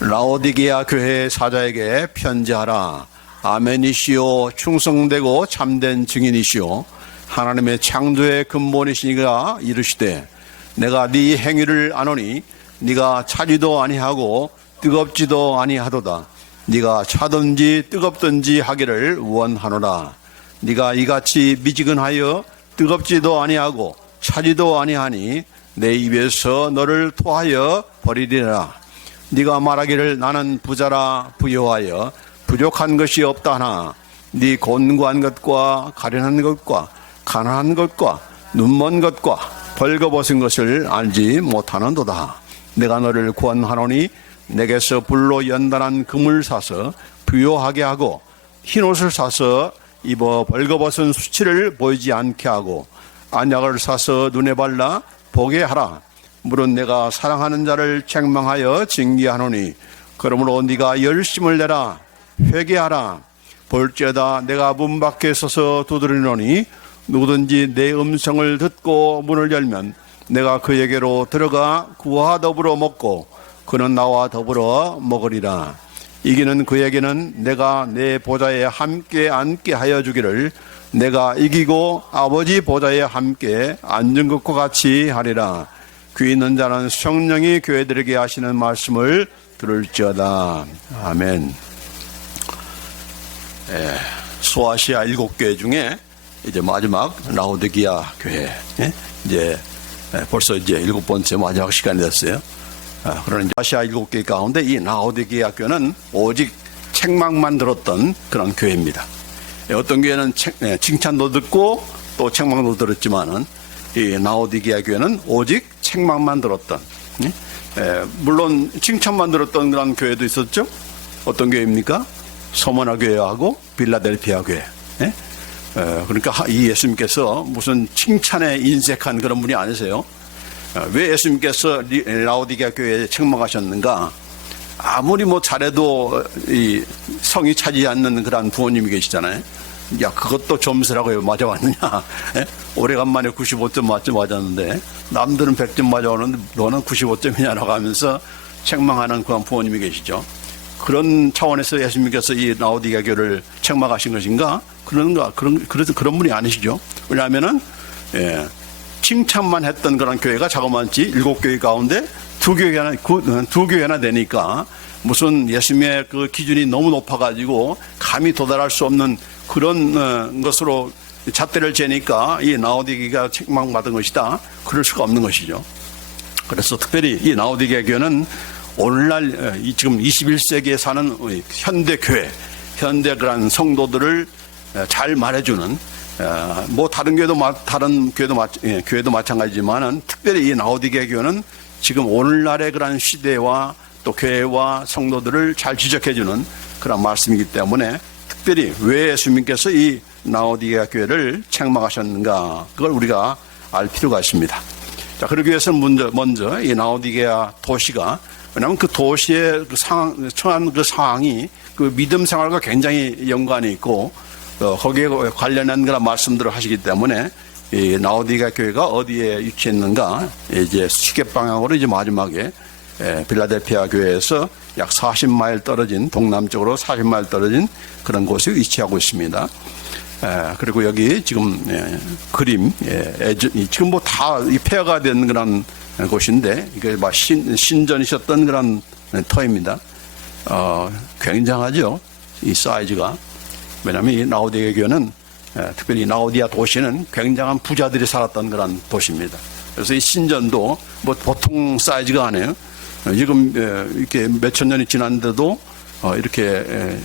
라오디게아 교회 사자에게 편지하라. 아멘이시오. 충성되고 참된 증인이시오. 하나님의 창조의 근본이시니가 이르시되 내가 네 행위를 아노니 네가 차지도 아니하고 뜨겁지도 아니하도다. 네가 차든지 뜨겁든지 하기를 원하노라. 네가 이같이 미지근하여 뜨겁지도 아니하고 차지도 아니하니 내 입에서 너를 토하여 버리리라. 네가 말하기를 나는 부자라 부요하여 부족한 것이 없다 하나 네 곤고한 것과 가련한 것과 가난한 것과 눈먼 것과 벌거벗은 것을 알지 못하는도다. 내가 너를 구원하노니 내게서 불로 연단한 금을 사서 부요하게 하고 흰옷을 사서 입어 벌거벗은 수치를 보이지 않게 하고 안약을 사서 눈에 발라 보게 하라. 물은 내가 사랑하는 자를 책망하여 징계하노니 그러므로 네가 열심을 내라. 회개하라. 볼지어다 내가 문 밖에 서서 두드리노니 누구든지 내 음성을 듣고 문을 열면 내가 그에게로 들어가 그와 더불어 먹고 그는 나와 더불어 먹으리라. 이기는 그에게는 내가 내 보좌에 함께 앉게 하여 주기를 내가 이기고 아버지 보좌에 함께 앉은 것과 같이 하리라. 귀 있는 자는 성령이 교회들에게 하시는 말씀을 들을지어다. 아멘. 소아시아 7교회 중에 이제 마지막 라오디게아 교회, 이제 벌써 이제 7번째 마지막 시간이 됐어요. 그러나 아시아 7교회 가운데 이 라오디게아 교회는 오직 책망만 들었던 그런 교회입니다. 어떤 교회는 칭찬도 듣고 또 책망도 들었지만은 이 라오디게아 교회는 오직 책망만 들었던, 물론 칭찬만 들었던 그런 교회도 있었죠. 어떤 교회입니까? 서머나 교회하고 빌라델피아 교회. 그러니까 이 예수님께서 무슨 칭찬에 인색한 그런 분이 아니세요. 왜 예수님께서 라오디게아 교회에 책망하셨는가? 아무리 뭐 잘해도 이 성이 차지 않는 그런 부모님이 계시잖아요. 야, 그것도 점수라고 맞아왔느냐? 오래간만에 95점 맞았는데 남들은 100점 맞아오는데 너는 95점이냐라고 하면서 책망하는 그런 부모님이 계시죠. 그런 차원에서 예수님께서 이 라오디게아 교회를 책망하신 것인가? 그런 분이 아니시죠. 왜냐하면은 칭찬만 했던 그런 교회가 자그마치 7교회 가운데 두 교회나 되니까 무슨 예수님의 그 기준이 너무 높아가지고 감히 도달할 수 없는 그런 것으로 잣대를 재니까 이 라오디게아가 책망받은 것이다. 그럴 수가 없는 것이죠. 그래서 특별히 이 라오디게아 교회는 오늘날 지금 21세기에 사는 현대 교회, 현대 그런 성도들을 잘 말해주는, 뭐 다른 교회도 마찬가지지만은 특별히 이 라오디게아 교회는 지금 오늘날의 그런 시대와 또 교회와 성도들을 잘 지적해주는 그런 말씀이기 때문에 특별히 왜 예수님께서 이 라오디게아 교회를 책망하셨는가, 그걸 우리가 알 필요가 있습니다. 자, 그러기 위해서는 먼저 이 라오디게아 도시가, 왜냐하면 그 도시의 처한 그 상황이 그 믿음 생활과 굉장히 연관이 있고, 거기에 관련한 그런 말씀들을 하시기 때문에 이 라오디게아 교회가 어디에 위치했는가, 이제 시계 방향으로 이제 마지막에 빌라델피아 교회에서 약 40마일 떨어진, 동남쪽으로 40마일 떨어진 그런 곳에 위치하고 있습니다. 그리고 여기 지금 그림, 지금 뭐 다 폐허가 된 그런 곳인데, 이게 막 신전이셨던 그런 터입니다. 굉장하죠, 이 사이즈가. 왜냐하면 이 라오디게아 교회는, 특별히 라오디아 도시는 굉장한 부자들이 살았던 그런 도시입니다. 그래서 이 신전도 뭐 보통 사이즈가 아니에요. 지금 이렇게 몇천 년이 지났는데도 이렇게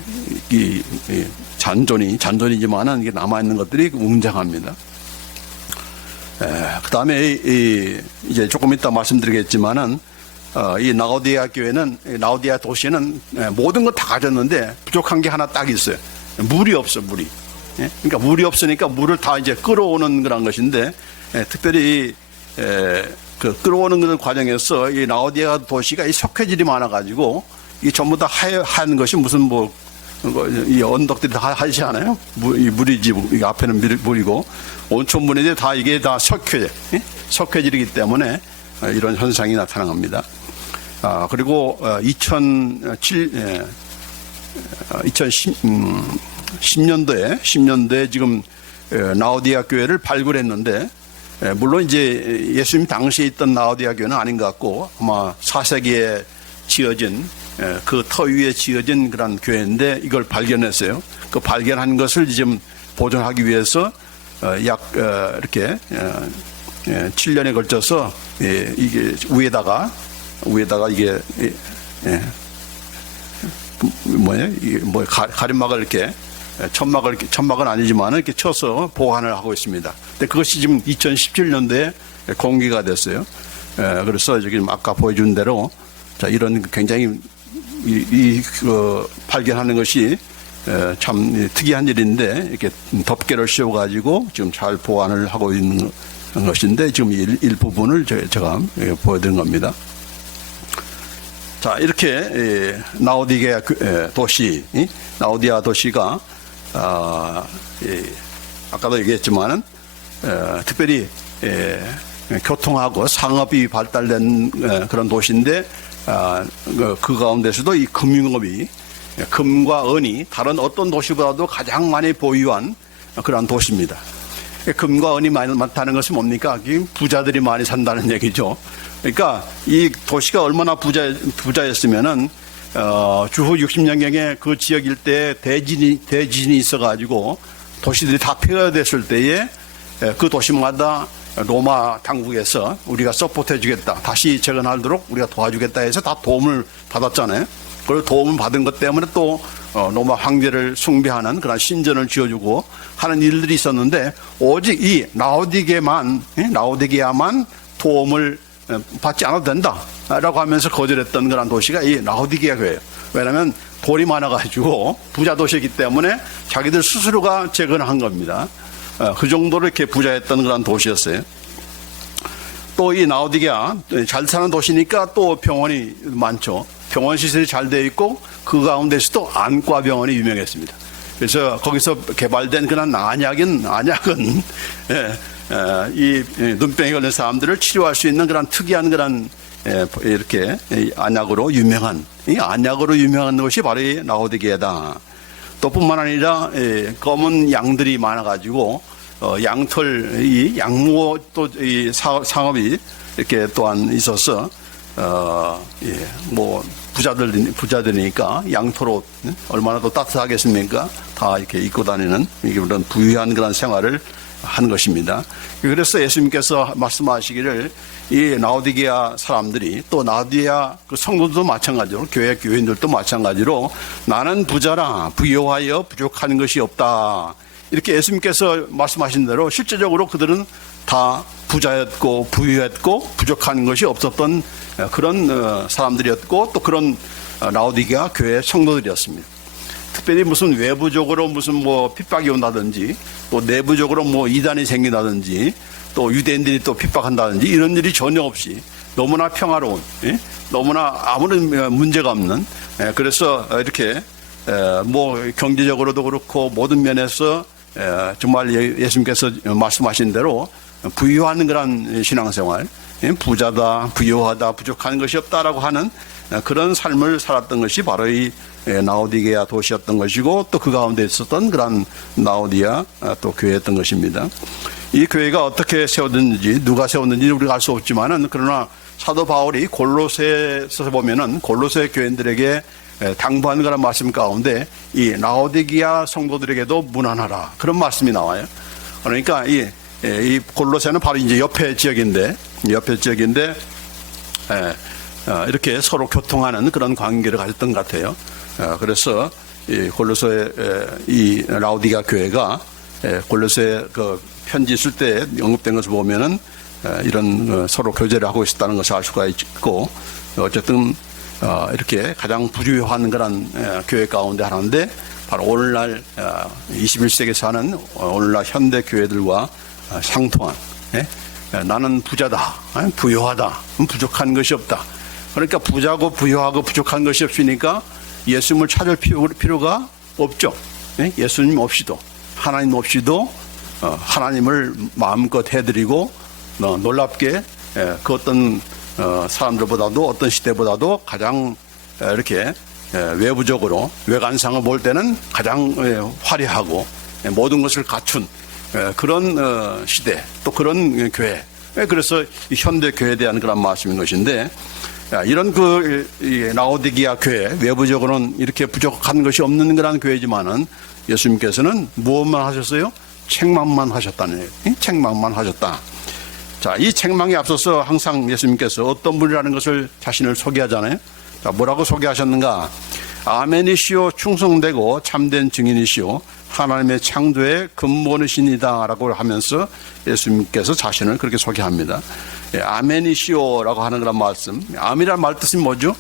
이 잔존이지만은 이게 남아있는 것들이 웅장합니다. 그 다음에 이제 조금 이따 말씀드리겠지만은 이 라오디게아 교회는, 라오디게아 도시는 모든 것 다 가졌는데 부족한 게 하나 딱 있어요. 물이 없어, 물이. 그러니까 물이 없으니까 물을 다 이제 끌어오는 그런 것인데, 특별히 그 끌어오는 그런 과정에서 이 라오디게아 도시가 이 석회질이 많아가지고 이 전부 다 하얀 것이 무슨 이 언덕들이 다 하지 않아요? 이 물이지, 이 앞에는 물이고 온천물인데 다 이게 다 석회질이기 때문에 이런 현상이 나타납니다. 그리고 2010년도에 지금 라오디게아 교회를 발굴했는데, 물론 이제 예수님 당시에 있던 라오디게아 교회는 아닌 것 같고 아마 4세기에 지어진 그 터 위에 지어진 그런 교회인데 이걸 발견했어요. 그 발견한 것을 지금 보존하기 위해서 이렇게 7년에 걸쳐서 이게 위에다가 이게 가림막을 이렇게 천막은 아니지만 이렇게 쳐서 보관을 하고 있습니다. 근데 그것이 지금 2017년도에 공개가 됐어요. 그래서 지금 아까 보여준 대로 자, 이런 굉장히 발견하는 것이 참 특이한 일인데 이렇게 덮개를 씌워가지고 지금 잘 보관을 하고 있는 것인데 지금 일부분을 제가 보여드린 겁니다. 자, 이렇게 라오디게아 도시가 아까도 얘기했지만은 특별히 교통하고 상업이 발달된 그런 도시인데 그 가운데서도 이 금융업이 금과 은이 다른 어떤 도시보다도 가장 많이 보유한 그런 도시입니다. 금과 은이 많다는 것은 뭡니까? 부자들이 많이 산다는 얘기죠. 그러니까 이 도시가 얼마나 부자였으면은 주후 60년경에 그 지역 일대에 대지진이 있어가지고 도시들이 다 폐허됐을 때에 그 도시마다 로마 당국에서 우리가 서포트해 주겠다, 다시 재건하도록 우리가 도와주겠다 해서 다 도움을 받았잖아요. 그리고 도움을 받은 것 때문에 또 로마 황제를 숭배하는 그런 신전을 지어주고 하는 일들이 있었는데 오직 이 라오디게아만 도움을 받지 않아도 된다라고 하면서 거절했던 그런 도시가 이 라오디게아 교회예요. 왜냐하면 돈이 많아가지고 부자 도시이기 때문에 자기들 스스로가 재건한 겁니다. 그 정도로 이렇게 부자였던 그런 도시였어요. 또 이 라오디게아 잘 사는 도시니까 또 병원이 많죠. 병원 시설이 잘 되어 있고 그 가운데서도 안과 병원이 유명했습니다. 그래서 거기서 개발된 그런 안약은 이 눈병에 걸린 사람들을 치료할 수 있는 그런 특이한 그런 이렇게 안약으로 유명한 것이 바로 이 라오디게아다. 또 뿐만 아니라 검은 양들이 많아가지고 양털, 이 양모 또 이 상업이 이렇게 또한 있어서 뭐 부자들이니까 양털옷 얼마나 더 따뜻하겠습니까? 다 이렇게 입고 다니는 이런 부유한 그런 생활을 한 것입니다. 그래서 예수님께서 말씀하시기를 이 라오디게아 사람들이 또 라오디게아 그 성도들도 마찬가지로 교인들도 마찬가지로 나는 부자라 부요하여 부족한 것이 없다. 이렇게 예수님께서 말씀하신 대로 실제적으로 그들은 다 부자였고 부유했고 부족한 것이 없었던 그런 사람들이었고 또 그런 라오디게아 교회 성도들이었습니다. 특별히 무슨 외부적으로 무슨 뭐 핍박이 온다든지 또 내부적으로 뭐 이단이 생긴다든지 또 유대인들이 또 핍박한다든지 이런 일이 전혀 없이 너무나 평화로운, 너무나 아무런 문제가 없는, 그래서 이렇게 뭐 경제적으로도 그렇고 모든 면에서 정말 예수님께서 말씀하신 대로 부유한 그런 신앙생활, 부자다, 부유하다, 부족한 것이 없다라고 하는 그런 삶을 살았던 것이 바로 이 라오디게아 도시였던 것이고 또 그 가운데 있었던 그런 라오디게아 또 교회였던 것입니다. 이 교회가 어떻게 세웠는지 누가 세웠는지 우리가 알 수 없지만은 그러나 사도 바울이 골로새에서 보면은 골로새 교인들에게 당부한 그런 말씀 가운데 이 라오디게아 성도들에게도 문안하라 그런 말씀이 나와요. 그러니까 이 골로새는 바로 이제 옆에 지역인데 이렇게 서로 교통하는 그런 관계를 가졌던 것 같아요. 그래서 이 골로새 이 라오디게아 교회가 골로새 그 편지 쓸 때 언급된 것을 보면은 이런 서로 교제를 하고 있었다는 것을 알 수가 있고 어쨌든 이렇게 가장 부유한 그런 교회 가운데 하나인데 바로 오늘날 21세기에 사는 오늘날 현대 교회들과 상통한 나는 부자다, 부유하다, 부족한 것이 없다. 그러니까 부자고 부유하고 부족한 것이 없으니까 예수님을 찾을 필요가 없죠. 예수님 없이도 하나님 없이도 하나님을 마음껏 해드리고 놀랍게 그 어떤 사람들보다도 어떤 시대보다도 가장 이렇게 외부적으로 외관상을 볼 때는 가장 화려하고 모든 것을 갖춘 그런 시대, 또 그런 교회. 그래서 이 현대 교회에 대한 그런 말씀인 것인데, 이런 라오디게아 교회, 외부적으로는 이렇게 부족한 것이 없는 그런 교회지만은 예수님께서는 무엇만 하셨어요? 책망만 하셨다는 얘기예요. 책망만 하셨다. 자, 이 책망에 앞서서 항상 예수님께서 어떤 분이라는 것을 자신을 소개하잖아요. 자, 뭐라고 소개하셨는가? 아멘이시오, 충성되고 참된 증인이시오, 하나님의 창조의 근본이시니다 라고 하면서 예수님께서 자신을 그렇게 소개합니다. 아멘이시오라고 하는 그런 말씀, 아멘이라는 말 뜻이 뭐죠?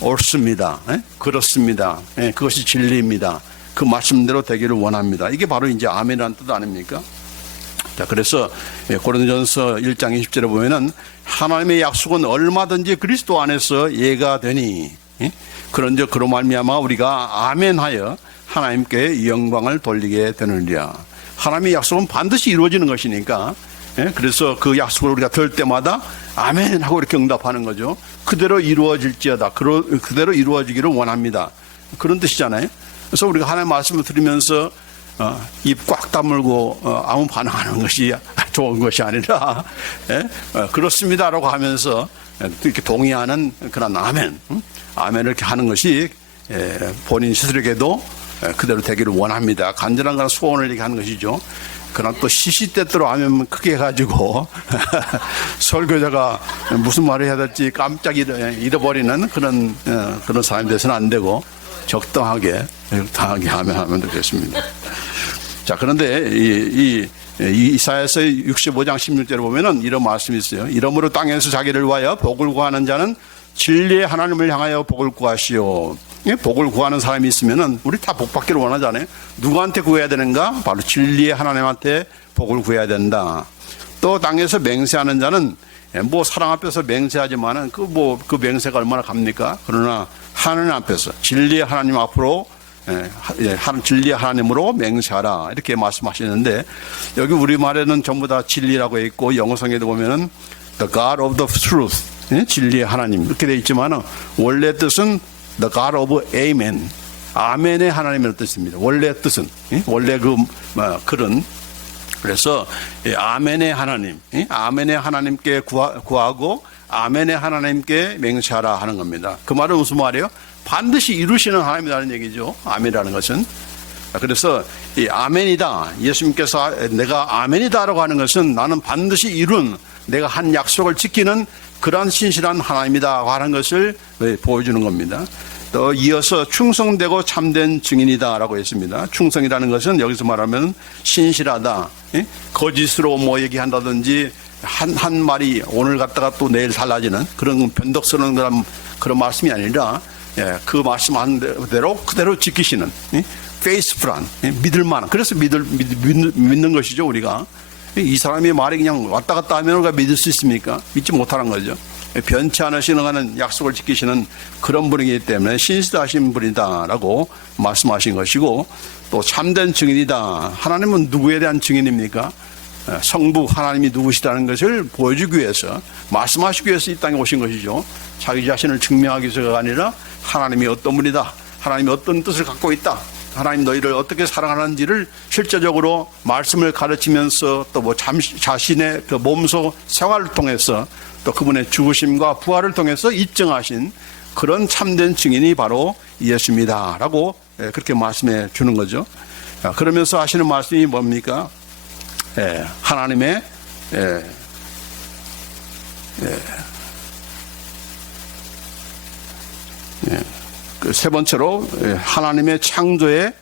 옳습니다. 그렇습니다. 그것이 진리입니다. 그 말씀대로 되기를 원합니다. 이게 바로 이제 아멘이라는 뜻 아닙니까? 자, 그래서 고린도전서 1장 20절에 보면은 하나님의 약속은 얼마든지 그리스도 안에서 예가 되니, 그런즉 그로 말미암아 우리가 아멘하여 하나님께 영광을 돌리게 되느니라. 하나님의 약속은 반드시 이루어지는 것이니까, 그래서 그 약속을 우리가 들을 때마다 아멘 하고 이렇게 응답하는 거죠. 그대로 이루어질지어다. 그대로 이루어지기를 원합니다. 그런 뜻이잖아요. 그래서 우리가 하나님의 말씀을 들으면서 입 꽉 다물고 아무 반응하는 것이 좋은 것이 아니라 그렇습니다라고 하면서 이렇게 동의하는 그런 아멘, 아멘을 이렇게 하는 것이 본인 스스로에게도 그대로 되기를 원합니다. 간절한 그런 소원을 얘기하는 것이죠. 그러나 또 시시때때로 아멘 크게 해가지고 설교자가 무슨 말을 해야 될지 깜짝 잃어버리는 그런 사람이 돼서는 안 되고 적당하게 하면 되겠습니다. 자, 그런데 이 이사야서 65장 16절에 보면은 이런 말씀이 있어요. 이러므로 땅에서 자기를 위하여 복을 구하는 자는 진리의 하나님을 향하여 복을 구하시오. 복을 구하는 사람이 있으면은 우리 다 복 받기를 원하잖아요. 누구한테 구해야 되는가? 바로 진리의 하나님한테 복을 구해야 된다. 또 땅에서 맹세하는 자는 뭐 사랑 앞에서 맹세하지만은 그 맹세가 얼마나 갑니까? 그러나 하나님 앞에서 진리의 하나님 앞으로 진리의 하나님으로 맹세하라 이렇게 말씀하시는데, 여기 우리말에는 전부 다 진리라고 있고 영어성에도 보면은 The God of the Truth, 진리의 하나님 이렇게 돼 있지만은 원래 뜻은 The God of Amen, 아멘의 하나님이라는 뜻입니다. 원래 뜻은 원래 그런, 그래서 아멘의 하나님, 아멘의 하나님께 구하고 아멘의 하나님께 맹세하라 하는 겁니다. 그 말은 무슨 말이에요? 반드시 이루시는 하나님이라는 얘기죠. 아멘이라는 것은. 그래서 이 아멘이다, 예수님께서 내가 아멘이다라고 하는 것은 나는 반드시 이룬, 내가 한 약속을 지키는 그러한 신실한 하나님이다 하는 것을 보여주는 겁니다. 또 이어서 충성되고 참된 증인이다라고 했습니다. 충성이라는 것은 여기서 말하면 신실하다, 거짓으로 뭐 얘기한다든지 한 말이 오늘 갔다가 또 내일 달라지는 그런 변덕스러운 그런 말씀이 아니라 그 말씀한 대로 그대로 지키시는 faithful한, 믿을만한, 그래서 믿는 것이죠. 우리가 이 사람의 말이 그냥 왔다 갔다 하면 우리가 믿을 수 있습니까? 믿지 못하는 거죠. 변치 않으시는 약속을 지키시는 그런 분이기 때문에 신실하신 분이다라고 말씀하신 것이고, 또 참된 증인이다. 하나님은 누구에 대한 증인입니까? 성부 하나님이 누구시다는 것을 보여주기 위해서, 말씀하시기 위해서 이 땅에 오신 것이죠. 자기 자신을 증명하기 위해서가 아니라 하나님이 어떤 분이다, 하나님이 어떤 뜻을 갖고 있다, 하나님 너희를 어떻게 사랑하는지를 실제적으로 말씀을 가르치면서 또 뭐 자신의 그 몸소 생활을 통해서 또 그분의 죽으심과 부활을 통해서 입증하신 그런 참된 증인이 바로 예수입니다라고 그렇게 말씀해 주는 거죠. 그러면서 하시는 말씀이 뭡니까? 하나님의 그 세 번째로 하나님의 창조의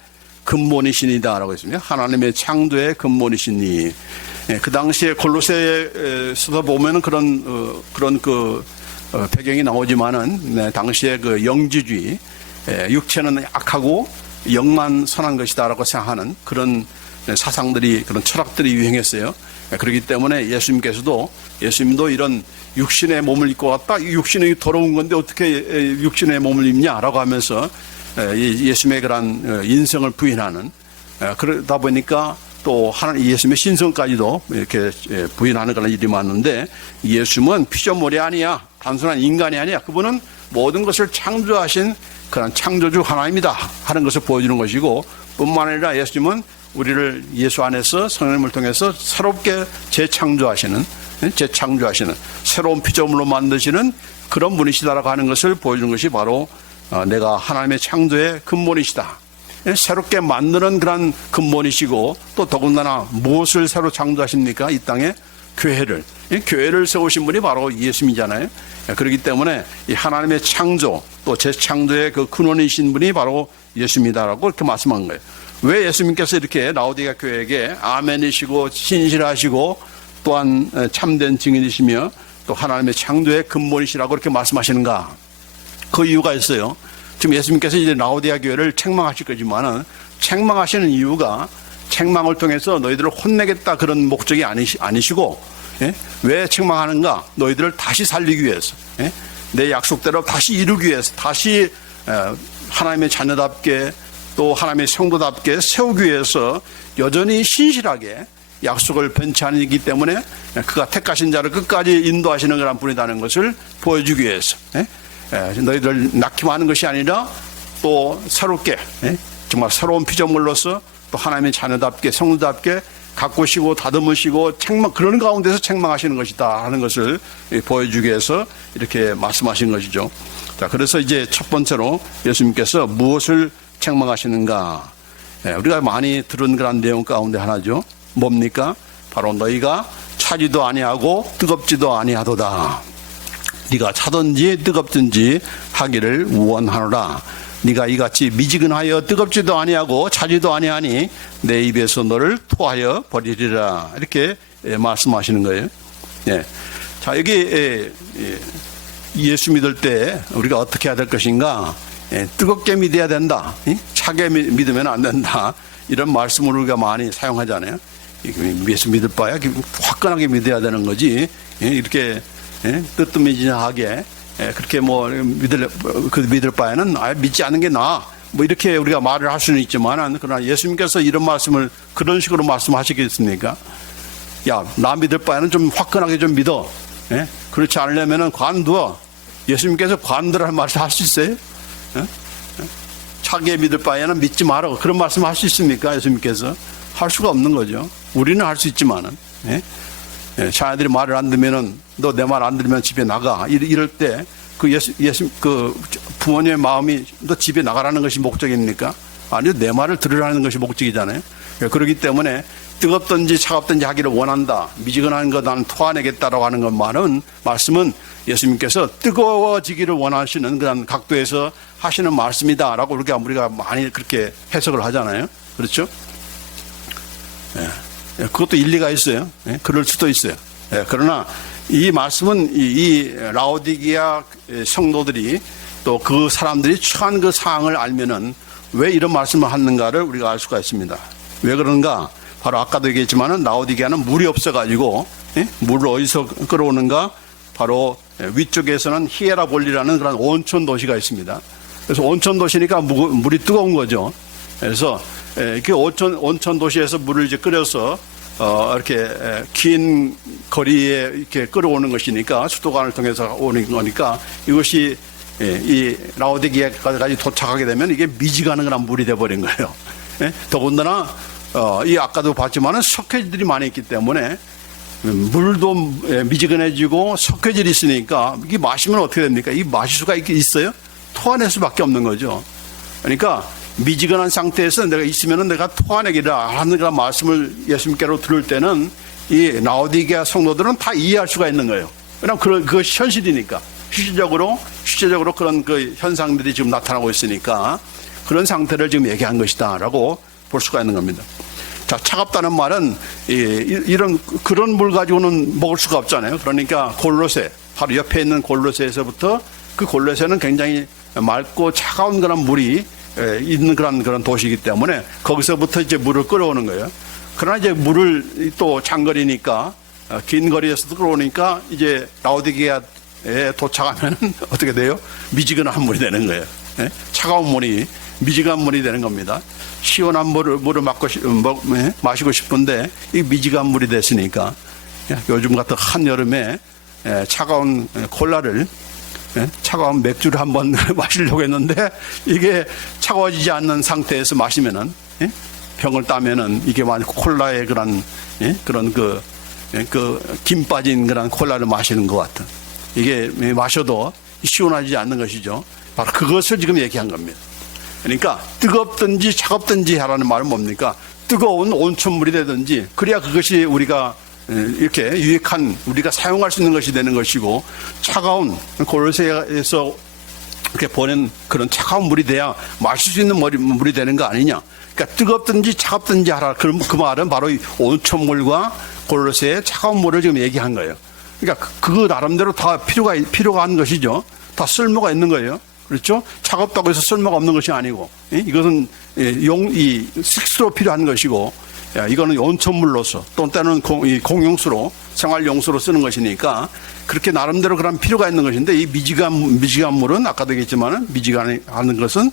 근본이시니다라고 했습니다. 하나님의 창조의 근본이시니. 그 당시에 골로새에서 보면은 그런 배경이 나오지만은 당시에 그 영지주의, 육체는 악하고 영만 선한 것이다라고 생각하는 그런 사상들이, 그런 철학들이 유행했어요. 그렇기 때문에 예수님도 이런 육신의 몸을 입고 왔다. 육신이 더러운 건데 어떻게 육신의 몸을 입냐라고 하면서 예수님의 그런 인성을 부인하는, 그러다 보니까 또 예수님의 신성까지도 이렇게 부인하는 그런 일이 많은데, 예수님은 피조물이 아니야, 단순한 인간이 아니야. 그분은 모든 것을 창조하신 그런 창조주 하나님이다 하는 것을 보여주는 것이고, 뿐만 아니라 예수님은 우리를 예수 안에서 성령님을 통해서 새롭게 재창조하시는 새로운 피조물로 만드시는 그런 분이시다라고 하는 것을 보여주는 것이 바로 내가 하나님의 창조의 근본이시다, 새롭게 만드는 그런 근본이시고, 또 더군다나 무엇을 새로 창조하십니까? 이 땅에 교회를 세우신 분이 바로 예수님이잖아요. 그렇기 때문에 이 하나님의 창조 또 재창조의 그 근원이신 분이 바로 예수님이다라고 이렇게 말씀한 거예요. 왜 예수님께서 이렇게 라오디게아 교회에게 아멘이시고 신실하시고 또한 참된 증인이시며 또 하나님의 창조의 근본이시라고 이렇게 말씀하시는가? 그 이유가 있어요. 지금 예수님께서 이제 라오디게아 교회를 책망하실 거지만은, 책망하시는 이유가 책망을 통해서 너희들을 혼내겠다 그런 목적이 아니시고, 왜 책망하는가? 너희들을 다시 살리기 위해서, 내 약속대로 다시 이루기 위해서, 다시 하나님의 자녀답게 또 하나님의 성도답게 세우기 위해서 여전히 신실하게 약속을 변치 않기 때문에 그가 택하신 자를 끝까지 인도하시는 그런 분이라는 것을 보여주기 위해서, 너희들 낙심하는 것이 아니라 또 새롭게, 정말 새로운 피조물로서 또 하나님의 자녀답게 성도답게 가꾸시고 다듬으시고 그런 가운데서 책망하시는 것이다 하는 것을 보여주기 위해서 이렇게 말씀하신 것이죠. 자, 그래서 이제 첫 번째로 예수님께서 무엇을 책망하시는가? 우리가 많이 들은 그런 내용 가운데 하나죠. 뭡니까? 바로 너희가 차지도 아니하고 뜨겁지도 아니하도다. 네가 차든지 뜨겁든지 하기를 원하노라. 네가 이같이 미지근하여 뜨겁지도 아니하고 차지도 아니하니 내 입에서 너를 토하여 버리리라. 이렇게 말씀하시는 거예요. 자, 여기 예수 믿을 때 우리가 어떻게 해야 될 것인가? 뜨겁게 믿어야 된다, 차게 믿으면 안 된다, 이런 말씀을 우리가 많이 사용하잖아요. 예수 믿을 바야 화끈하게 믿어야 되는 거지, 이렇게 뜨뜻미지하게 그렇게 믿을 바에는 믿지 않는 게 나아, 이렇게 우리가 말을 할 수는 있지만, 그러나 예수님께서 이런 말씀을 그런 식으로 말씀하시겠습니까? 야, 나 믿을 바에는 좀 화끈하게 좀 믿어. 그렇지 않으려면 관두어. 예수님께서 관두라는 말을 할 수 있어요? 차게 믿을 바에는 믿지 마라, 그런 말씀 할 수 있습니까? 예수님께서 할 수가 없는 거죠. 우리는 할 수 있지만은, 자녀들이 말을 안 듣면은, 너 내 말 안 들으면 집에 나가, 이럴 때 그 부모님의 마음이 너 집에 나가라는 것이 목적입니까? 아니요, 내 말을 들으라는 것이 목적이잖아요. 그렇기 때문에 뜨겁든지 차갑든지 하기를 원한다, 미지근한 거 나는 토해내겠다라고 하는 것만은, 말씀은 예수님께서 뜨거워지기를 원하시는 그런 각도에서 하시는 말씀이다라고 우리가 많이 그렇게 해석을 하잖아요. 그렇죠? 그것도 일리가 있어요. 그럴 수도 있어요. 그러나 이 말씀은 이 라오디게아 성도들이 또 그 사람들이 처한 그 상황을 알면은 왜 이런 말씀을 하는가를 우리가 알 수가 있습니다. 왜 그런가? 바로 아까도 얘기했지만은 라오디게아는 물이 없어가지고, 물을 어디서 끌어오는가? 바로 위쪽에서는 히에라볼리라는 그런 온천 도시가 있습니다. 그래서 온천 도시니까 물이 뜨거운 거죠. 그래서 이렇게 온천 도시에서 물을 이제 끓여서 이렇게 긴 거리에 이렇게 끌어오는 것이니까, 수도관을 통해서 오는 거니까, 이것이 이 라오디게아까지 도착하게 되면 이게 미지근한 그런 물이 돼버린 거예요. 더군다나 이 아까도 봤지만은 석회질이 많이 있기 때문에 물도 미지근해지고 석회질이 있으니까 이게 마시면 어떻게 됩니까? 이 마실 수가 있어요? 토해낼 수밖에 없는 거죠. 그러니까 미지근한 상태에서 내가 있으면은 내가 토해내기라 하는 그런 말씀을 예수님께로 들을 때는 이 라오디게아 성도들은 다 이해할 수가 있는 거예요. 왜냐하면 그것이 현실이니까, 실제적으로 그런 그 현상들이 지금 나타나고 있으니까 그런 상태를 지금 얘기한 것이다라고 볼 수가 있는 겁니다. 자, 차갑다는 말은 그런 물 가지고는 먹을 수가 없잖아요. 그러니까 골로새, 바로 옆에 있는 골로새에서부터, 그 골로새는 굉장히 맑고 차가운 그런 물이 있는 그런 도시이기 때문에 거기서부터 이제 물을 끌어오는 거예요. 그러나 이제 물을 또 장거리니까, 긴 거리에서도 끌어오니까 이제 라오디게아에 도착하면 어떻게 돼요? 미지근한 물이 되는 거예요. 차가운 물이 미지근한 물이 되는 겁니다. 시원한 물을 마시고 싶은데 이 미지근한 물이 됐으니까 요즘 같은 한여름에 차가운 콜라를 차가운 맥주를 한번 마시려고 했는데 이게 차가워지지 않는 상태에서 마시면은 병을 따면은 이게 만약 콜라의 그런 김 빠진 그런 콜라를 마시는 것 같은, 이게 마셔도 시원하지 않는 것이죠. 바로 그것을 지금 얘기한 겁니다. 그러니까 뜨겁든지 차갑든지 하라는 말은 뭡니까? 뜨거운 온천물이 되든지 그래야 그것이 우리가 이렇게 유익한, 우리가 사용할 수 있는 것이 되는 것이고, 차가운 골로새에서 이렇게 보낸 그런 차가운 물이 돼야 마실 수 있는 물이 되는 거 아니냐. 그러니까 뜨겁든지 차갑든지 하라. 그럼 그 말은 바로 이 온천물과 골로새의 차가운 물을 지금 얘기한 거예요. 그러니까 그 나름대로 다 필요가 한 것이죠. 다 쓸모가 있는 거예요. 그렇죠? 차갑다고 해서 쓸모가 없는 것이 아니고, 이것은 식수로 필요한 것이고, 이거는 온천물로서, 또 때는 공용수로, 생활용수로 쓰는 것이니까 그렇게 나름대로 그런 필요가 있는 것인데, 이 미지근한 물은 아까도 얘기했지만 미지근한 것은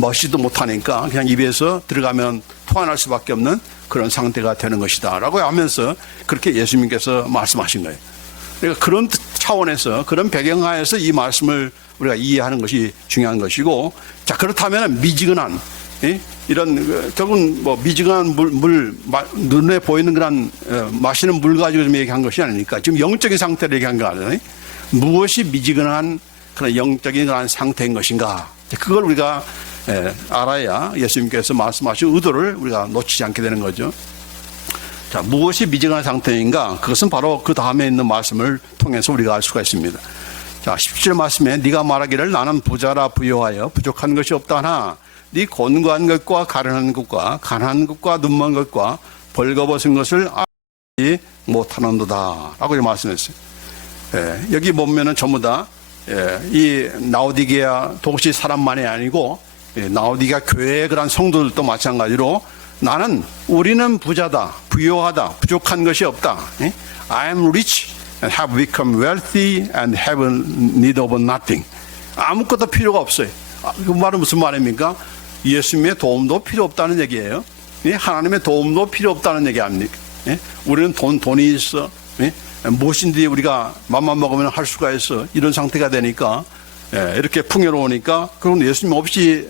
먹지도 못하니까 그냥 입에서 들어가면 토해날 수밖에 없는 그런 상태가 되는 것이다 라고 하면서 그렇게 예수님께서 말씀하신 거예요. 그러니까 그런 차원에서, 그런 배경하에서 이 말씀을 우리가 이해하는 것이 중요한 것이고, 자, 그렇다면 미지근한, 이런, 결국은 미지근한 눈에 보이는 그런, 마시는 물 가지고 좀 얘기한 것이 아니니까, 지금 영적인 상태를 얘기한 거 아니에요? 무엇이 미지근한 그런 영적인 그런 상태인 것인가? 그걸 우리가 알아야 예수님께서 말씀하신 의도를 우리가 놓치지 않게 되는 거죠. 자, 무엇이 미지근한 상태인가? 그것은 바로 그 다음에 있는 말씀을 통해서 우리가 알 수가 있습니다. 자, 17절 말씀에 네가 말하기를 나는 부자라 부요하여 부족한 것이 없다 하나 네 곤고한 것과 가련한 것과 가난한 것과 눈먼 것과 벌거벗은 것을 알지 못하는도다 라고 말씀했어요. 여기 보면은 전부 다 이 라오디게아 도시 사람만이 아니고 라오디게아 교회의 그런 성도들도 마찬가지로 우리는 부자다, 부요하다, 부족한 것이 없다. I am rich and have become wealthy and have need of nothing. 아무것도 필요가 없어요. 그 말은 무슨 말입니까? 예수님의 도움도 필요 없다는 얘기예요. 하나님의 도움도 필요 없다는 얘기 아닙니까? 우리는 돈이 있어. 무엇인지 우리가 맘만 먹으면 할 수가 있어. 이런 상태가 되니까, 이렇게 풍요로우니까, 그럼 예수님 없이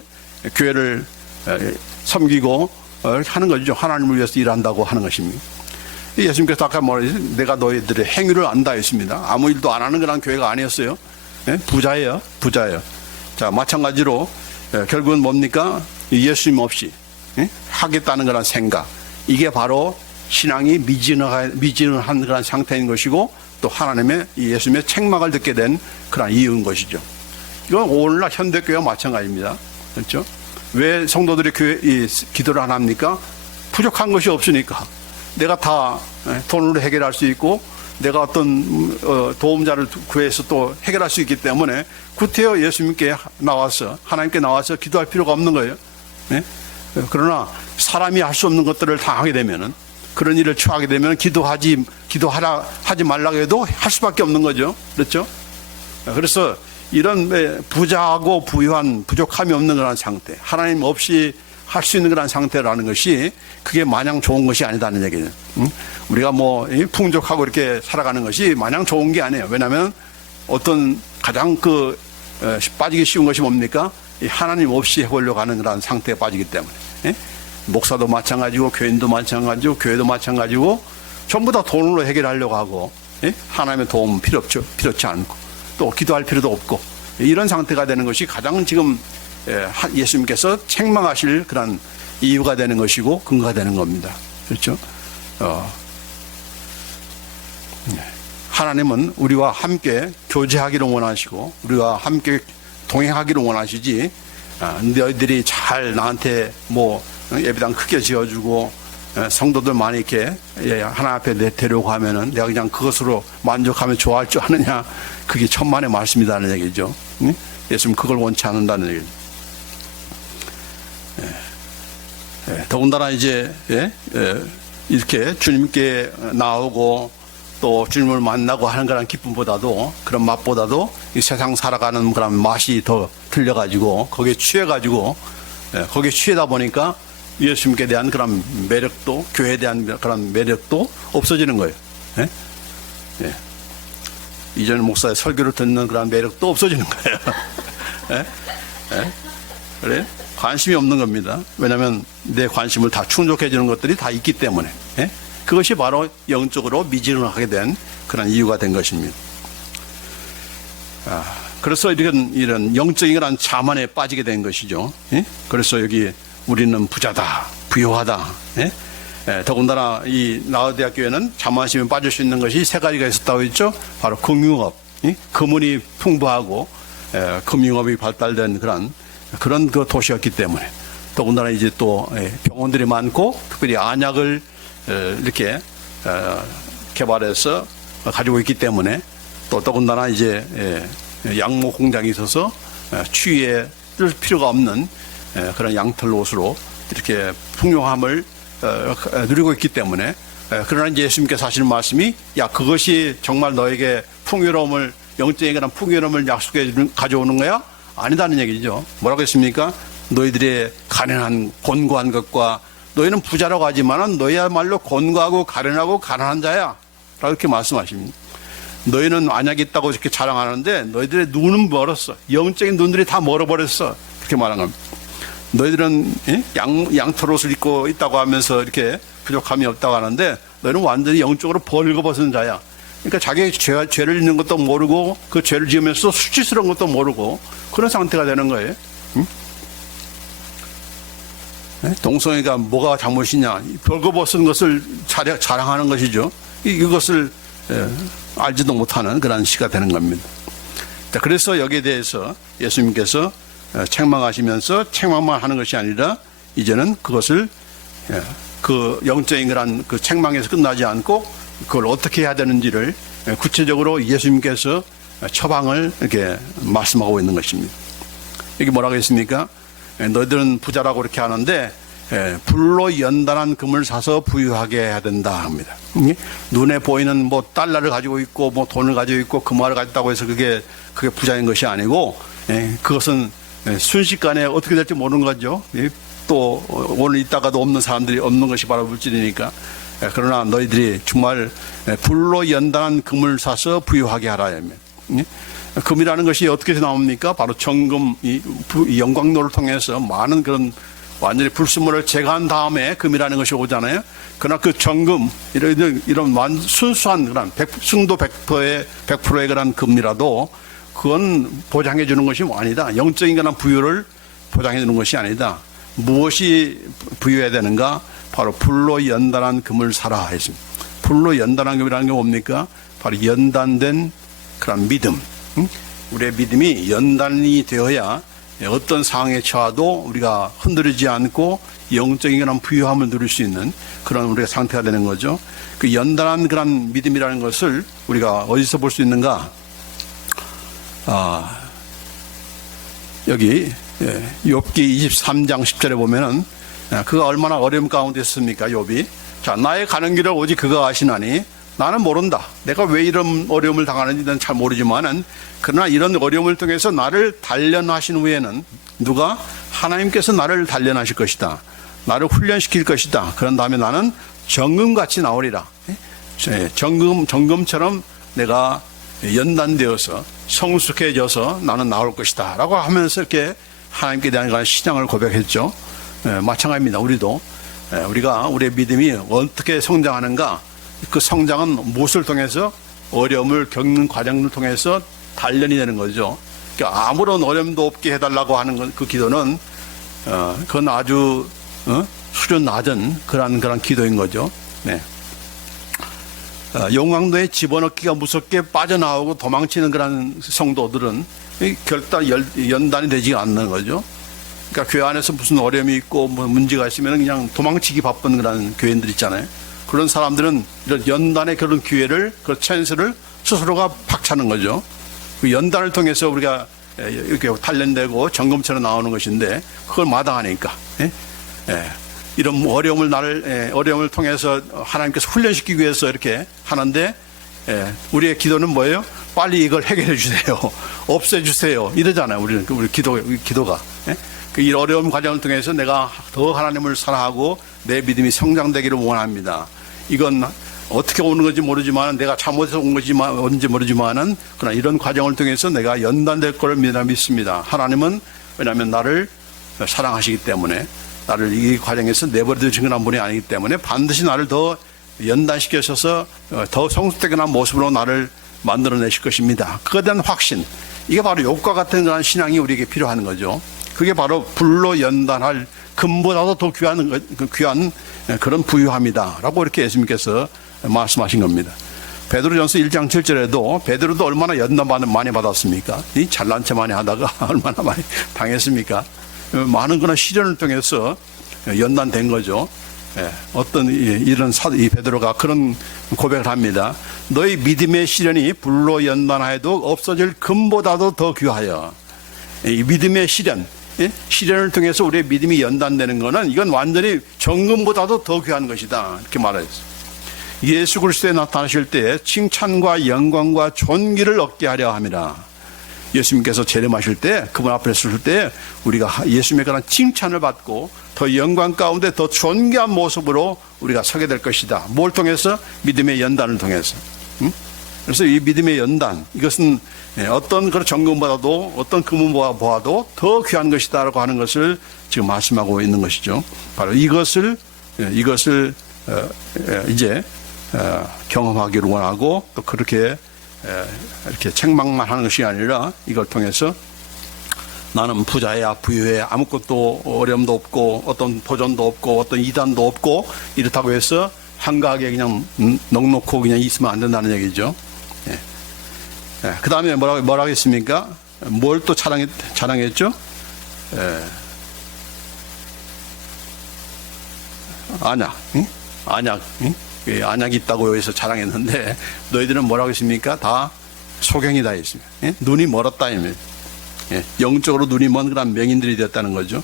교회를 섬기고 하는 거죠. 하나님을 위해서 일한다고 하는 것입니다. 예수님께서 아까 말했죠. 내가 너희들의 행위를 안다 했습니다. 아무 일도 안 하는 그런 교회가 아니었어요. 부자예요. 자, 마찬가지로 결국은 뭡니까? 예수님 없이 하겠다는 그런 생각. 이게 바로 신앙이 미진한 그런 상태인 것이고, 또 하나님의 예수님의 책망을 듣게 된 그런 이유인 것이죠. 이건 오늘날 현대교회와 마찬가지입니다. 그렇죠? 왜 성도들이 기도를 안 합니까? 부족한 것이 없으니까. 내가 다 돈으로 해결할 수 있고, 내가 어떤 도움자를 구해서 또 해결할 수 있기 때문에 구태여 예수님께 나와서, 하나님께 나와서 기도할 필요가 없는 거예요. 그러나 사람이 할 수 없는 것들을 다 하게 되면은, 그런 일을 처하게 되면 하지 말라고 해도 할 수밖에 없는 거죠. 그렇죠? 그래서 이런 부자하고 부유한, 부족함이 없는 그런 상태, 하나님 없이 할 수 있는 그런 상태라는 것이 그게 마냥 좋은 것이 아니다는 얘기예요. 우리가 풍족하고 이렇게 살아가는 것이 마냥 좋은 게 아니에요. 왜냐하면 어떤 가장 빠지기 쉬운 것이 뭡니까? 하나님 없이 해보려고 하는 그런 상태에 빠지기 때문에. 목사도 마찬가지고, 교인도 마찬가지고, 교회도 마찬가지고, 전부 다 돈으로 해결하려고 하고, 하나님의 도움 필요치 않고, 또 기도할 필요도 없고, 이런 상태가 되는 것이 가장 지금 예수님께서 책망하실 그런 이유가 되는 것이고, 근거가 되는 겁니다. 그렇죠? 하나님은 우리와 함께 교제하기를 원하시고, 우리와 함께 동행하기를 원하시지, 너희들이 잘 나한테 예배당 크게 지어주고 성도들 많이 이렇게 하나 앞에 데려오고 하면은 내가 그냥 그것으로 만족하면 좋아할 줄 아느냐, 그게 천만의 말씀이라는 얘기죠. 예수님 그걸 원치 않는다는 얘기죠. 더군다나 이제 이렇게 주님께 나오고 또 주님을 만나고 하는 그런 기쁨보다도, 그런 맛보다도 이 세상 살아가는 그런 맛이 더 들려가지고 거기에 취해가지고 거기에 취하다 보니까 예수님께 대한 그런 매력도, 교회에 대한 그런 매력도 없어지는 거예요. 예? 예. 이전 목사의 설교를 듣는 그런 매력도 없어지는 거예요. 예? 예? 그래? 관심이 없는 겁니다. 왜냐하면 내 관심을 다 충족해주는 것들이 다 있기 때문에. 예? 그것이 바로 영적으로 미진하게 된 그런 이유가 된 것입니다. 그래서 이런 영적인 그런 자만에 빠지게 된 것이죠. 예? 그래서 여기 우리는 부자다, 부유하다. 예? 예, 더군다나 이 라오디게아 교회는 자만심에 빠질 수 있는 것이 세 가지가 있었다고 했죠. 바로 금융업, 예? 금은이 풍부하고 금융업이 발달된 그런 그 도시였기 때문에, 더군다나 이제 또 병원들이 많고 특별히 안약을 이렇게 개발해서 가지고 있기 때문에, 또 더군다나 이제 양모 공장이 있어서 추위에 뜰 필요가 없는 그런 양털 옷으로 이렇게 풍요함을 누리고 있기 때문에, 그러나 이제 예수님께서 하시는 말씀이, 야, 그것이 정말 너에게 풍요로움을, 영적인 그런 풍요로움을 약속해 가져오는 거야? 아니다는 얘기죠. 뭐라고 했습니까? 너희들의 가난한 곤고한 것과, 너희는 부자라고 하지만은 너희야말로 곤고하고 가련하고 가난한 자야 라고 이렇게 말씀하십니다. 너희는 안약이 있다고 이렇게 자랑하는데 너희들의 눈은 멀었어. 영적인 눈들이 다 멀어버렸어. 그렇게 말한 겁니다. 너희들은 양털옷을 입고 있다고 하면서 이렇게 부족함이 없다고 하는데 너희는 완전히 영적으로 벌거벗은 자야. 그러니까 자기 죄를 짓는 것도 모르고 그 죄를 지으면서 수치스러운 것도 모르고 그런 상태가 되는 거예요. 동성애가 뭐가 잘못이냐? 벌거벗은 것을 자랑하는 것이죠. 이것을 알지도 못하는 그런 시가 되는 겁니다. 그래서 여기에 대해서 예수님께서 책망하시면서 책망만 하는 것이 아니라 이제는 그것을 그 영적인 그런 그 책망에서 끝나지 않고 그걸 어떻게 해야 되는지를 구체적으로 예수님께서 처방을 이렇게 말씀하고 있는 것입니다. 여기 뭐라고 했습니까? 너희들은 부자라고 이렇게 하는데 불로 연단한 금을 사서 부유하게 해야 된다 합니다. 눈에 보이는 뭐 달러를 가지고 있고 뭐 돈을 가지고 있고 금화를 가졌다고 해서 그게 부자인 것이 아니고, 그것은 순식간에 어떻게 될지 모르는 거죠. 또 오늘 있다가도 없는 사람들이 없는 것이 바로 물질이니까. 그러나 너희들이 정말 불로 연단한 금을 사서 부유하게 하라 하면, 금이라는 것이 어떻게 해서 나옵니까? 바로 정금, 이 영광로를 통해서 많은 그런 완전히 불순물을 제거한 다음에 금이라는 것이 오잖아요. 그러나 그 정금, 이런 순수한 그런 승도 100%의 그런 금이라도 그건 보장해 주는 것이 아니다. 영적인 그런 부유를 보장해 주는 것이 아니다. 무엇이 부유해야 되는가? 바로 불로 연단한 금을 사라 했습니다. 불로 연단한 금이라는 게 뭡니까? 바로 연단된 그런 믿음. 우리의 믿음이 연단이 되어야 어떤 상황에 처해도 우리가 흔들리지 않고 영적인 그런 부유함을 누릴 수 있는 그런 우리의 상태가 되는 거죠. 그 연단한 그런 믿음이라는 것을 우리가 어디서 볼 수 있는가? 여기 욥기 23장 10절에 보면은 그가 얼마나 어려움 가운데 있습니까? 욥이. 자, 나의 가는 길을 오직 그가 아시나니 나는 모른다. 내가 왜 이런 어려움을 당하는지 는 잘 모르지만은, 그러나 이런 어려움을 통해서 나를 단련하신 후에는 누가? 하나님께서 나를 단련하실 것이다. 나를 훈련시킬 것이다. 그런 다음에 나는 정금같이 나오리라. 정금처럼 내가 연단되어서 성숙해져서 나는 나올 것이다 라고 하면서 이렇게 하나님께 대한 신앙을 고백했죠. 마찬가지입니다. 우리도 우리가 우리의 믿음이 어떻게 성장하는가, 그 성장은 무엇을 통해서? 어려움을 겪는 과정을 통해서 단련이 되는 거죠. 그러니까 아무런 어려움도 없게 해달라고 하는 그 기도는 그건 아주 수준 낮은 그런 기도인 거죠. 네. 용광로에 집어넣기가 무섭게 빠져나오고 도망치는 그런 성도들은 결단 연단이 되지 않는 거죠. 그러니까 교회 안에서 무슨 어려움이 있고 뭐 문제가 있으면 그냥 도망치기 바쁜 그런 교인들 있잖아요. 그런 사람들은 이런 연단의 그런 기회를, 그 찬스를 스스로가 박차는 거죠. 그 연단을 통해서 우리가 이렇게 단련되고 점검처럼 나오는 것인데 그걸 마다하니까. 이런 어려움을 통해서 하나님께서 훈련시키기 위해서 이렇게 하는데, 우리의 기도는 뭐예요? 빨리 이걸 해결해 주세요. 없애 주세요. 이러잖아요. 우리 기도가. 예? 이 어려운 과정을 통해서 내가 더 하나님을 사랑하고 내 믿음이 성장되기를 원합니다. 이건 어떻게 오는 건지 모르지만 내가 잘못해서 온 건지 모르지만은 그러나 이런 과정을 통해서 내가 연단될 걸 믿습니다. 하나님은 왜냐하면 나를 사랑하시기 때문에 나를 이 과정에서 내버려 두신 건 분이 아니기 때문에 반드시 나를 더 연단시켜서 더 성숙되는 모습으로 나를 만들어내실 것입니다. 그에 대한 확신, 이게 바로 욕과 같은 그런 신앙이 우리에게 필요한 거죠. 그게 바로 불로 연단할 금보다도 더 귀한 그런 부유함이다 라고 이렇게 예수님께서 말씀하신 겁니다. 베드로전서 1장 7절에도 베드로도 얼마나 연단 많이 받았습니까? 이 잘난 체 많이 하다가 얼마나 많이 당했습니까? 많은 그런 시련을 통해서 연단된 거죠. 어떤 이런 이 베드로가 그런 고백을 합니다. 너희 믿음의 시련이 불로 연단하여도 없어질 금보다도 더 귀하여. 이 믿음의 시련을 통해서 우리의 믿음이 연단되는 것은 이건 완전히 정금보다도 더 귀한 것이다 이렇게 말했어요. 예수 그리스도에 나타나실 때 칭찬과 영광과 존귀를 얻게 하려 함이라. 예수님께서 재림하실 때 그분 앞에 설 때 우리가 예수님에 관한 칭찬을 받고 더 영광 가운데 더 존귀한 모습으로 우리가 서게 될 것이다. 뭘 통해서? 믿음의 연단을 통해서. 그래서 이 믿음의 연단, 이것은 어떤 그런 정금보다도 어떤 금은보다도 더 귀한 것이다라고 하는 것을 지금 말씀하고 있는 것이죠. 바로 이것을 이제 경험하기를 원하고 또 그렇게 이렇게 책망만 하는 것이 아니라 이걸 통해서 나는 부자야 부유해 아무것도 어려움도 없고 어떤 도전도 없고 어떤 이단도 없고 이렇다고 해서 한가하게 그냥 넉넉고 그냥 있으면 안 된다는 얘기죠. 그 다음에 뭐라 하겠습니까? 뭘 또 자랑했죠? 안약, 안약이 있다고 여기서 자랑했는데 너희들은 뭐라고 했습니까? 다 소경이다 했습니다. 눈이 멀었다 이면 영적으로 눈이 먼 그런 맹인들이 되었다는 거죠.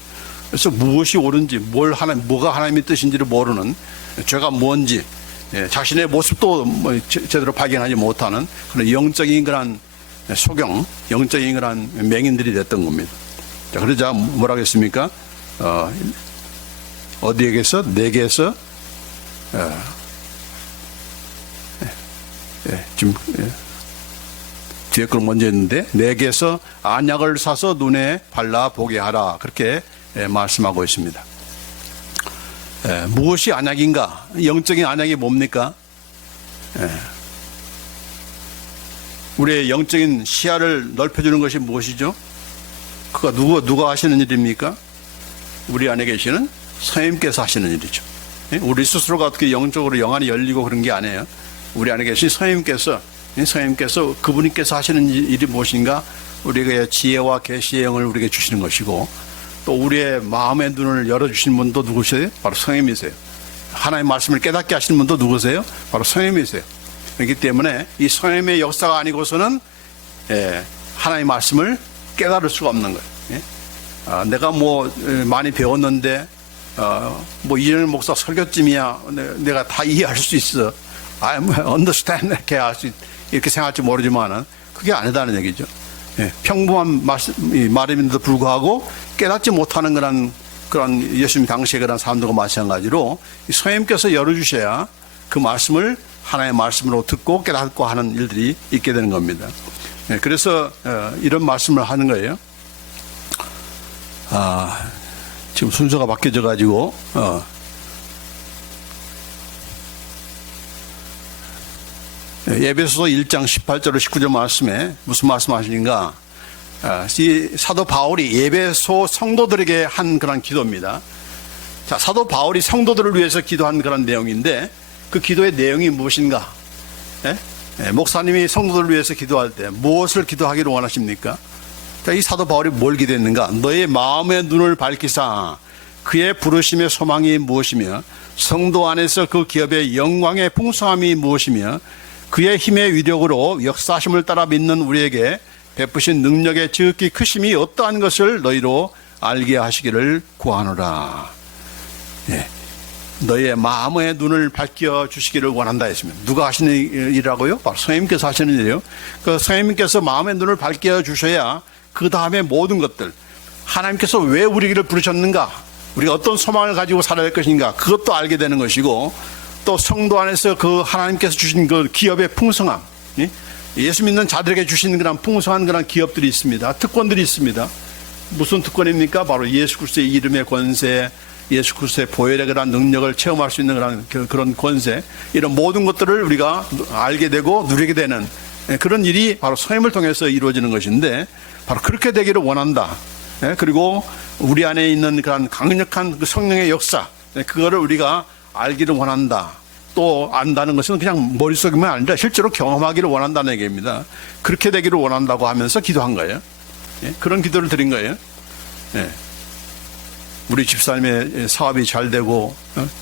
그래서 무엇이 옳은지 뭐가 하나님의 뜻인지를 모르는, 죄가 뭔지 자신의 모습도 제대로 발견하지 못하는 그런 영적인 그런 소경, 영적인 그런 맹인들이 됐던 겁니다. 자, 그러자 뭐라고 했습니까? 어디에게서? 내게서 지금 뒤에 걸 먼저 했는데 내게서 안약을 사서 눈에 발라 보게 하라 그렇게 말씀하고 있습니다. 무엇이 안약인가? 영적인 안약이 뭡니까? 우리의 영적인 시야를 넓혀주는 것이 무엇이죠? 그가 누가 하시는 일입니까? 우리 안에 계시는 성령님께서 하시는 일이죠. 우리 스스로가 어떻게 영적으로 영안이 열리고 그런 게 아니에요. 우리 안에 계신 성령님께서 그분께서 하시는 일이 무엇인가? 우리에게 지혜와 계시의 영을 우리에게 주시는 것이고 또 우리의 마음의 눈을 열어주시는 분도 누구세요? 바로 성령님이세요. 하나님의 말씀을 깨닫게 하시는 분도 누구세요? 바로 성령님이세요. 그렇기 때문에 이 성령님의 역사가 아니고서는 하나님의 말씀을 깨달을 수가 없는 거예요. 내가 많이 배웠는데 이재명 목사 설교쯤이야 내가 다 이해할 수 있어. understand 이렇게 생각할지 모르지만은 그게 아니다는 얘기죠. 평범한 말임에도 불구하고 깨닫지 못하는 그런 예수님 당시에 그런 사람들과 마찬가지로 성령님께서 열어주셔야 그 말씀을 하나의 말씀으로 듣고 깨닫고 하는 일들이 있게 되는 겁니다. 그래서 이런 말씀을 하는 거예요. 지금 순서가 바뀌어져 가지고 에베소서 1장 18절 19절 말씀에 무슨 말씀하시는가? 이 사도 바울이 에베소 성도들에게 한 그런 기도입니다. 자, 사도 바울이 성도들을 위해서 기도한 그런 내용인데 그 기도의 내용이 무엇인가? 목사님이 성도들을 위해서 기도할 때 무엇을 기도하기를 원하십니까? 자, 이 사도 바울이 뭘 기도했는가? 너의 마음의 눈을 밝히사 그의 부르심의 소망이 무엇이며 성도 안에서 그 기업의 영광의 풍성함이 무엇이며 그의 힘의 위력으로 역사심을 따라 믿는 우리에게 베푸신 능력의 지극히 크심이 어떠한 것을 너희로 알게 하시기를 구하노라. 너의 마음의 눈을 밝혀 주시기를 원한다 했습니다. 누가 하시는 일이라고요? 바로 성령님께서 하시는 일이에요. 그 성령님께서 마음의 눈을 밝혀 주셔야 그 다음에 모든 것들, 하나님께서 왜 우리를 부르셨는가, 우리가 어떤 소망을 가지고 살아야 할 것인가, 그것도 알게 되는 것이고, 또 성도 안에서 그 하나님께서 주신 그 기업의 풍성함, 예수 믿는 자들에게 주시는 그런 풍성한 그런 기업들이 있습니다. 특권들이 있습니다. 무슨 특권입니까? 바로 예수 그리스도의 이름의 권세, 예수 그리스도의 보혈의 그런 능력을 체험할 수 있는 그런 권세, 이런 모든 것들을 우리가 알게 되고 누리게 되는 그런 일이 바로 성령을 통해서 이루어지는 것인데, 바로 그렇게 되기를 원한다. 그리고 우리 안에 있는 그런 강력한 그 성령의 역사, 그거를 우리가 알기를 원한다. 또 안다는 것은 그냥 머릿속에만 아니라 실제로 경험하기를 원한다는 얘기입니다. 그렇게 되기를 원한다고 하면서 기도한 거예요. 그런 기도를 드린 거예요. 우리 집사님의 사업이 잘 되고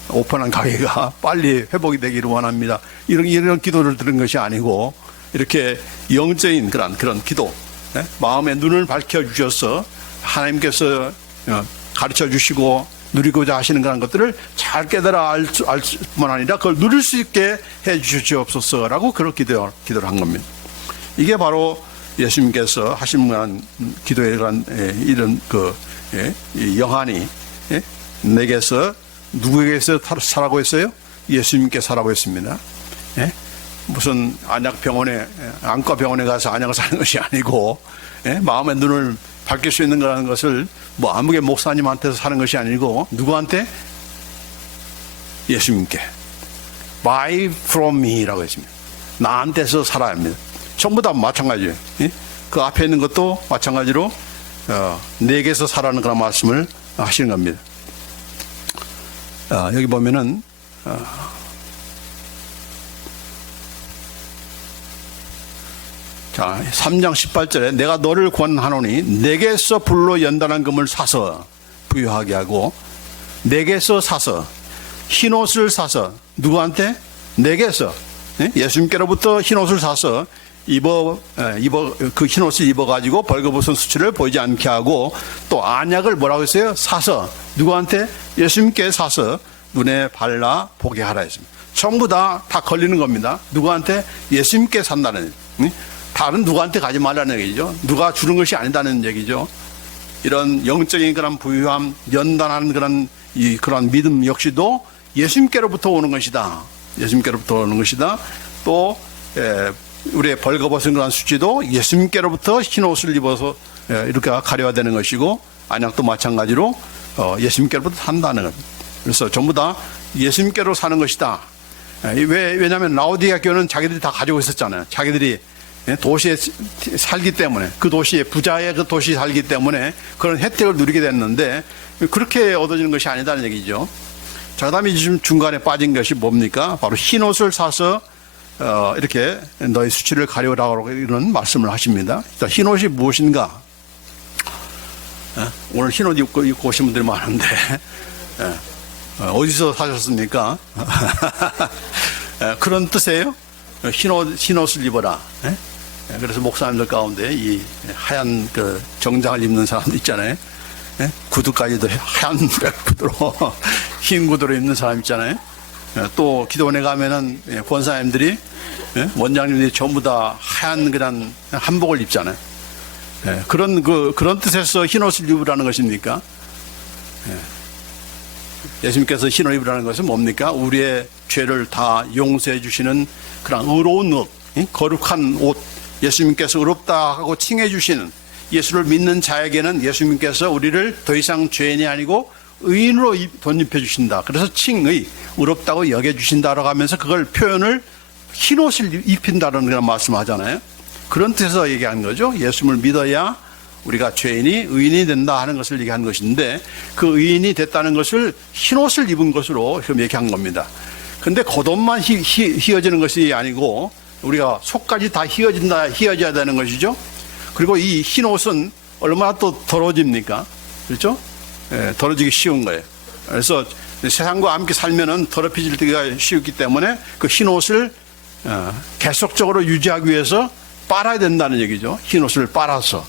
오픈한 가게가 빨리 회복이 되기를 원합니다. 이런 기도를 드린 것이 아니고, 이렇게 영적인 그런 기도, 마음의 눈을 밝혀 주셔서 하나님께서 가르쳐 주시고 누리고자 하시는 그런 것들을 잘 깨달아 알 뿐만 아니라 그걸 누릴 수 있게 해 주시옵소서라고 그런 기도를 한 겁니다. 이게 바로 예수님께서 하신 그런 기도에 관한 이런 영안이 내게서 누구에게서 사라고 했어요? 예수님께 사라고 했습니다. 무슨 안과 병원에 가서 안약을 사는 것이 아니고, 마음의 눈을 밝힐 수 있는 거라는 것을 뭐 아무개 목사님한테서 사는 것이 아니고, 누구한테? 예수님께. Buy from me라고 했습니다. 나한테서 살아야 합니다. 전부 다 마찬가지예요. 그 앞에 있는 것도 마찬가지로 내게서 살아는 그런 말씀을 하시는 겁니다. 여기 보면은 자, 3장 18절에 내가 너를 권하노니 내게서 불로 연단한 금을 사서 부유하게 하고, 내게서 사서 흰옷을 사서, 누구한테? 내게서, 예수님께로부터 흰옷을 사서 그 흰옷을 입어가지고 벌거벗은 수치를 보이지 않게 하고, 또 안약을 뭐라고 했어요? 사서, 누구한테? 예수님께 사서 눈에 발라 보게 하라 했습니다. 전부 다 걸리는 겁니다. 누구한테? 예수님께 산다는, 다른 누구한테 가지 말라는 얘기죠. 누가 주는 것이 아니다는 얘기죠. 이런 영적인 그런 부유함, 연단하는 그런 믿음 역시도 예수님께로부터 오는 것이다. 예수님께로부터 오는 것이다. 또 우리의 벌거벗은 그런 수치도 예수님께로부터 흰 옷을 입어서 이렇게 가려야 되는 것이고, 안약도 마찬가지로 예수님께로부터 산다는 것. 그래서 전부 다 예수님께로 사는 것이다. 왜냐하면 라오디게아 교회는 자기들이 다 가지고 있었잖아요. 자기들이 도시에 살기 때문에, 그 도시에, 부자의 그 도시에 살기 때문에 그런 혜택을 누리게 됐는데, 그렇게 얻어지는 것이 아니다는 얘기죠. 자, 그 다음에 지금 중간에 빠진 것이 뭡니까? 바로 흰 옷을 사서 이렇게 너의 수치를 가려라고 이런 말씀을 하십니다. 자, 흰 옷이 무엇인가? 오늘 흰 옷 입고 오신 분들이 많은데 어디서 사셨습니까? 그런 뜻이에요. 흰 옷을 입어라. 그래서 목사님들 가운데 이 하얀 그 정장을 입는 사람도 있잖아요. 구두까지도 하얀 백구두로 흰 구두로 입는 사람 있잖아요. 또 기도원에 가면은 권사님들이, 원장님들이 전부 다 하얀 그런 한복을 입잖아요. 그런 뜻에서 흰 옷을 입으라는 것입니까? 예수님께서 흰 옷을 입으라는 것은 뭡니까? 우리의 죄를 다 용서해 주시는 그런 의로운 옷, 거룩한 옷, 예수님께서 의롭다 하고 칭해 주시는, 예수를 믿는 자에게는 예수님께서 우리를 더 이상 죄인이 아니고 의인으로 덧입혀 주신다. 그래서 칭의, 의롭다고 여겨 주신다라고 하면서 그걸 표현을 흰 옷을 입힌다는 그런 말씀 하잖아요. 그런 뜻에서 얘기하는 거죠. 예수님을 믿어야 우리가 죄인이 의인이 된다 하는 것을 얘기하는 것인데, 그 의인이 됐다는 것을 흰 옷을 입은 것으로 얘기한 겁니다. 근데 겉옷만 휘어지는 것이 아니고 우리가 속까지 다 휘어져야 되는 것이죠. 그리고 이 흰 옷은 얼마나 또 더러워집니까? 그렇죠? 더러지기 쉬운 거예요. 그래서 세상과 함께 살면은 더럽혀지기가 쉽기 때문에 그 흰 옷을 계속적으로 유지하기 위해서 빨아야 된다는 얘기죠. 흰 옷을 빨아서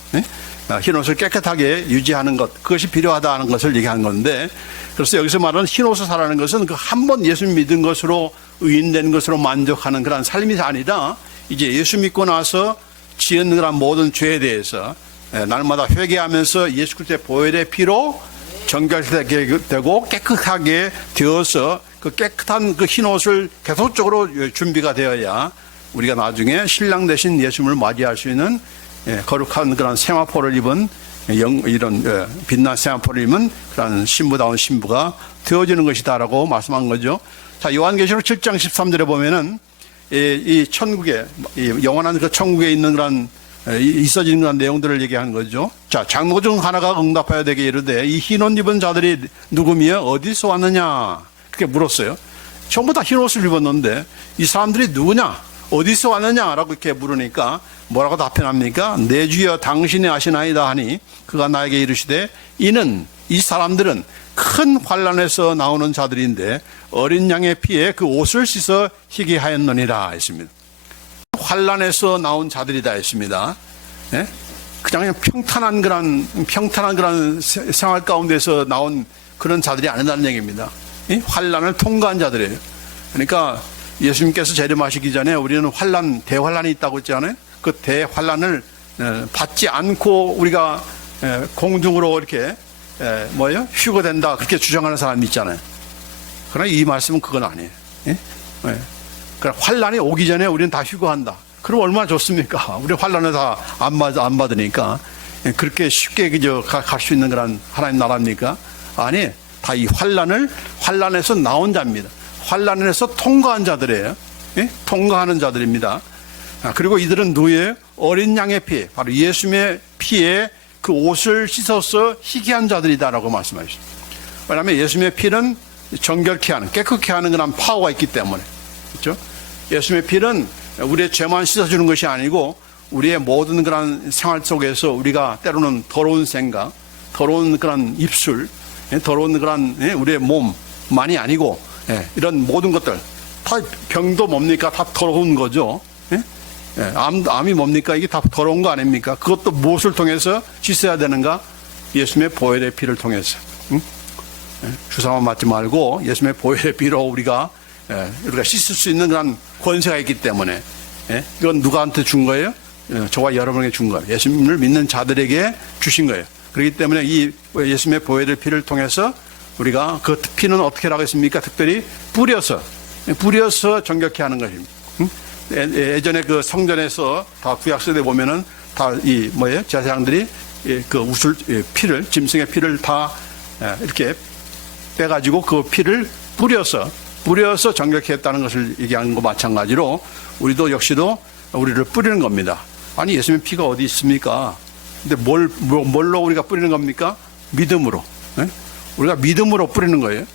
흰옷을 깨끗하게 유지하는 것, 그것이 필요하다는 것을 얘기하는 건데, 그래서 여기서 말하는 흰옷을 사라는 것은 그 한 번 예수 믿은 것으로 의인된 것으로 만족하는 그런 삶이 아니라 이제 예수 믿고 나서 지은 그런 모든 죄에 대해서 날마다 회개하면서 예수 그리스도의 보혈의 피로 정결되고 깨끗하게 되어서 그 깨끗한 그 흰옷을 계속적으로 준비가 되어야 우리가 나중에 신랑 되신 예수님을 맞이할 수 있는 거룩한 그런 세마포를 입은 이런 빛난 세마포를 입은 그런 신부다운 신부가 되어지는 것이다라고 말씀한 거죠. 자, 요한계시록 7장 13절에 보면은 이 천국에 영원한 그 천국에 있는 그런 있어지는 그런 내용들을 얘기하는 거죠. 자, 장로 중 하나가 응답하여 되게 이르되 이 흰옷 입은 자들이 누구며 어디서 왔느냐 그렇게 물었어요. 전부 다 흰옷을 입었는데 이 사람들이 누구냐 어디서 왔느냐라고 이렇게 물으니까 뭐라고 답변합니까? 내 주여 당신이 아시나이다 하니 그가 나에게 이르시되 이 사람들은 큰 환난에서 나오는 자들인데 어린 양의 피에 그 옷을 씻어 희게 하였느니라 했습니다. 환난에서 나온 자들이다 했습니다. 예? 그냥 평탄한 그런 생활 가운데서 나온 그런 자들이 아니라는 얘기입니다. 환난을 통과한 자들이에요. 그러니까 예수님께서 재림하시기 전에 우리는 대환란이 있다고 했잖아요. 그 대환란을 받지 않고 우리가 공중으로 이렇게 휴거된다 그렇게 주장하는 사람이 있잖아요. 그러나 이 말씀은 그건 아니에요. 그러니까 환란이 오기 전에 우리는 다 휴거한다. 그럼 얼마나 좋습니까? 우리 환란을 다 안 받으니까 그렇게 쉽게 갈 수 있는 그런 하나님 나라입니까? 아니, 다 이 환란에서 나온 자입니다. 환란에서 통과한 자들이에요. 통과하는 자들입니다. 그리고 이들은 누구예요? 어린 양의 피, 바로 예수님의 피에 그 옷을 씻어서 희귀한 자들이다라고 말씀하셨습니다. 왜냐하면 예수님의 피는 정결케 하는, 깨끗케 하는 그런 파워가 있기 때문에. 그렇죠? 예수님의 피는 우리의 죄만 씻어주는 것이 아니고 우리의 모든 그런 생활 속에서 우리가 때로는 더러운 생각, 더러운 그런 입술, 더러운 그런 우리의 몸만이 아니고 이런 모든 것들 다 병도 뭡니까? 다 더러운 거죠. 암이 뭡니까? 이게 다 더러운 거 아닙니까? 그것도 무엇을 통해서 씻어야 되는가? 예수님의 보혈의 피를 통해서. 주사만 맞지 말고 예수님의 보혈의 피로 우리가 씻을 수 있는 그런 권세가 있기 때문에 이건 누구한테 준 거예요? 저와 여러분에게 준 거예요. 예수님을 믿는 자들에게 주신 거예요. 그렇기 때문에 이 예수님의 보혈의 피를 통해서 우리가 그 피는 어떻게 하라고 했습니까? 특별히 뿌려서 정결케 하는 것입니다. 예전에 그 성전에서 다 구약시대에 보면은 다 제사장들이 그 피를, 짐승의 피를 다 이렇게 빼가지고 그 피를 뿌려서 정결케 했다는 것을 얘기하는 거 마찬가지로 우리도 역시도 우리를 뿌리는 겁니다. 아니, 예수님의 피가 어디 있습니까? 근데 뭘로 우리가 뿌리는 겁니까? 믿음으로. 우리가 믿음으로 뿌리는 거예요.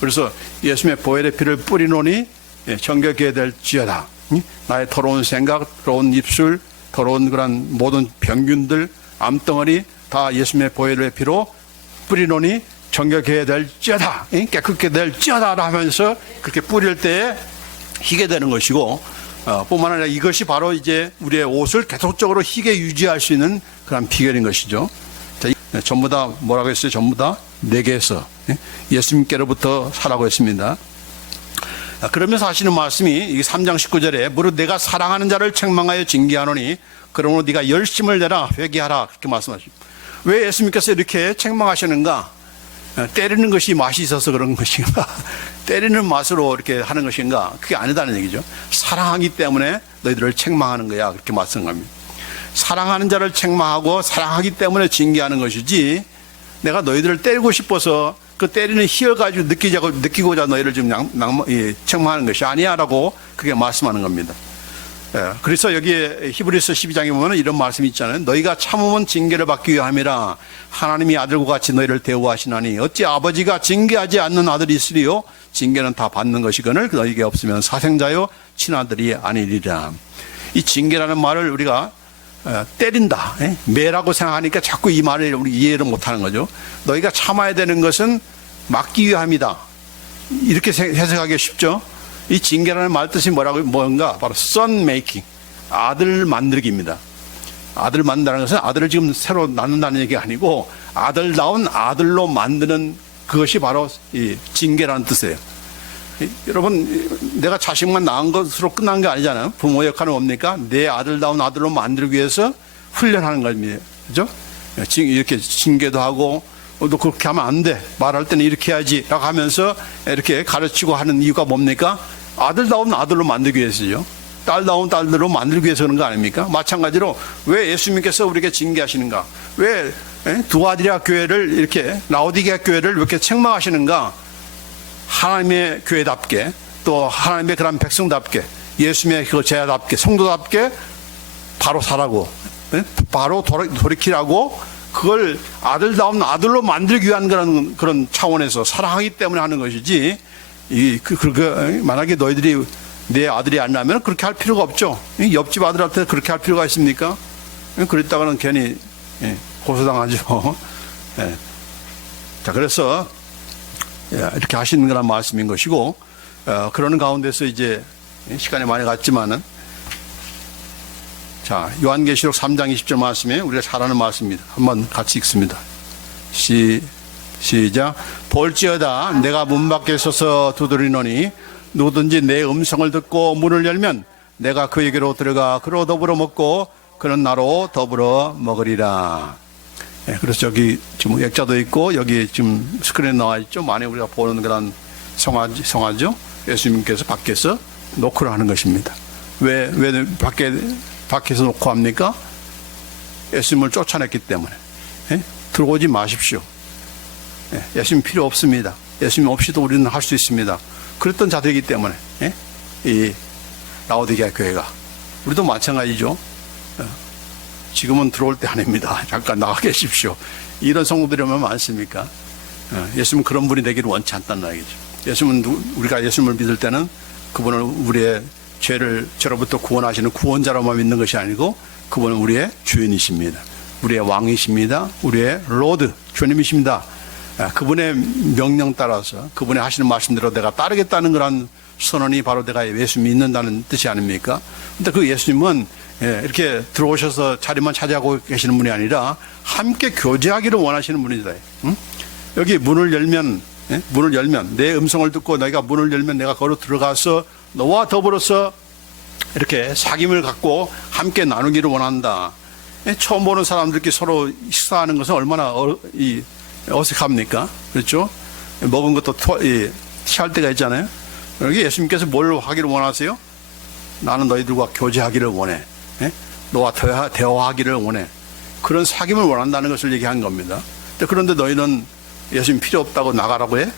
그래서 예수님의 보혈의 피를 뿌리노니 정결케 될지어다. 나의 더러운 생각, 더러운 입술, 더러운 그런 모든 병균들, 암덩어리 다 예수님의 보혈의 피로 뿌리노니 정결케 될지어다. 깨끗게 될지어다 하면서 그렇게 뿌릴 때에 희게 되는 것이고, 뿐만 아니라 이것이 바로 이제 우리의 옷을 계속적으로 희게 유지할 수 있는 그런 비결인 것이죠. 자, 전부 다 뭐라고 했어요? 전부 다 내게서 예수님께로부터 사라고 했습니다. 그러면서 하시는 말씀이 3장 19절에 무릇 내가 사랑하는 자를 책망하여 징계하노니 그러므로 네가 열심을 내라 회개하라 그렇게 말씀하십니다. 왜 예수님께서 이렇게 책망하시는가? 때리는 것이 맛이 있어서 그런 것인가? 때리는 맛으로 이렇게 하는 것인가? 그게 아니다는 얘기죠. 사랑하기 때문에 너희들을 책망하는 거야 그렇게 말씀합니다. 사랑하는 자를 책망하고 사랑하기 때문에 징계하는 것이지 내가 너희들을 때리고 싶어서 그 때리는 희열 가지고 느끼고자 너희를 지금 책망하는 것이 아니야라고 그게 말씀하는 겁니다. 그래서 여기에 히브리서 12장에 보면 이런 말씀이 있잖아요. 너희가 참으면 징계를 받기 위함이라 하나님이 아들과 같이 너희를 대우하시나니 어찌 아버지가 징계하지 않는 아들이 있으리요 징계는 다 받는 것이거늘 너희에게 없으면 사생자요 친아들이 아니리라. 이 징계라는 말을 우리가 때린다, 매라고 생각하니까 자꾸 이 말을 우리 이해를 못하는 거죠. 너희가 참아야 되는 것은 막기 위함이다. 이렇게 해석하기 쉽죠. 이 징계라는 말 뜻이 뭔가 바로 son making, 아들 만들기입니다. 아들 만든다는 것은 아들을 지금 새로 낳는다는 얘기가 아니고 아들다운 아들로 만드는 그것이 바로 이 징계라는 뜻이에요. 여러분, 내가 자식만 낳은 것으로 끝난 게 아니잖아요. 부모 역할은 뭡니까? 내 아들다운 아들로 만들기 위해서 훈련하는 겁니다. 그죠? 이렇게 징계도 하고, 너 그렇게 하면 안 돼. 말할 때는 이렇게 해야지. 라고 하면서 이렇게 가르치고 하는 이유가 뭡니까? 아들다운 아들로 만들기 위해서죠. 딸다운 딸들로 만들기 위해서 그런 거 아닙니까? 마찬가지로 왜 예수님께서 우리에게 징계하시는가? 왜 두아디라 교회를 이렇게, 라오디게아 교회를 이렇게 책망하시는가? 하나님의 교회답게, 또 하나님의 그런 백성답게, 예수님의 그 제자답게, 성도답게 바로 사라고, 바로 돌이키라고, 그걸 아들다운 아들로 만들기 위한 그런 차원에서 사랑하기 때문에 하는 것이지, 만약에 너희들이 내 아들이 아니라면 그렇게 할 필요가 없죠. 옆집 아들한테 그렇게 할 필요가 있습니까? 그랬다가는 괜히 고소당하죠. 자, 그래서 이렇게 하시는 거란 말씀인 것이고, 그러는 가운데서 이제 시간이 많이 갔지만은, 자, 요한계시록 3장 20절 말씀에 우리가 잘 아는 말씀입니다. 한번 같이 읽습니다. 시작. 볼지어다 내가 문 밖에 서서 두드리노니 누구든지 내 음성을 듣고 문을 열면 내가 그에게로 들어가 그로 더불어 먹고 그는 나로 더불어 먹으리라. 그래서 저기 지금 액자도 있고 여기 지금 스크린에 나와 있죠. 많이 우리가 보는 그런 성화죠. 예수님께서 밖에서 노크를 하는 것입니다. 왜 밖에서 놓고 합니까? 예수님을 쫓아냈기 때문에. 들어오지 마십시오. 예수님 필요 없습니다. 예수님 없이도 우리는 할 수 있습니다. 그랬던 자들이기 때문에 이 라오디게아 교회가, 우리도 마찬가지죠. 지금은 들어올 때 아닙니다. 잠깐 나가 계십시오. 이런 성도들이 얼마나 많습니까? 예수님은 그런 분이 되기를 원치 않다는 얘기죠. 예수님은, 우리가 예수님을 믿을 때는 그분은 우리의 죄로부터 구원하시는 구원자로만 믿는 것이 아니고 그분은 우리의 주인이십니다. 우리의 왕이십니다. 우리의 로드, 주님이십니다. 그분의 명령 따라서 그분의 하시는 말씀대로 내가 따르겠다는 그런 선언이 바로 내가 예수 믿는다는 뜻이 아닙니까? 근데 그 예수님은 이렇게 들어오셔서 자리만 차지하고 계시는 분이 아니라 함께 교제하기를 원하시는 분이다. 여기 문을 열면 내 음성을 듣고 너희가 문을 열면 내가 걸어 들어가서 너와 더불어서 이렇게 사귐을 갖고 함께 나누기를 원한다. 처음 보는 사람들끼리 서로 식사하는 것은 얼마나 어색합니까? 그렇죠? 먹은 것도 티할 때가 있잖아요. 여기 예수님께서 뭘 하기를 원하세요? 나는 너희들과 교제하기를 원해. 너와 대화하기를 원해. 그런 사귐을 원한다는 것을 얘기한 겁니다. 그런데 너희는 예수님 필요 없다고 나가라고 해?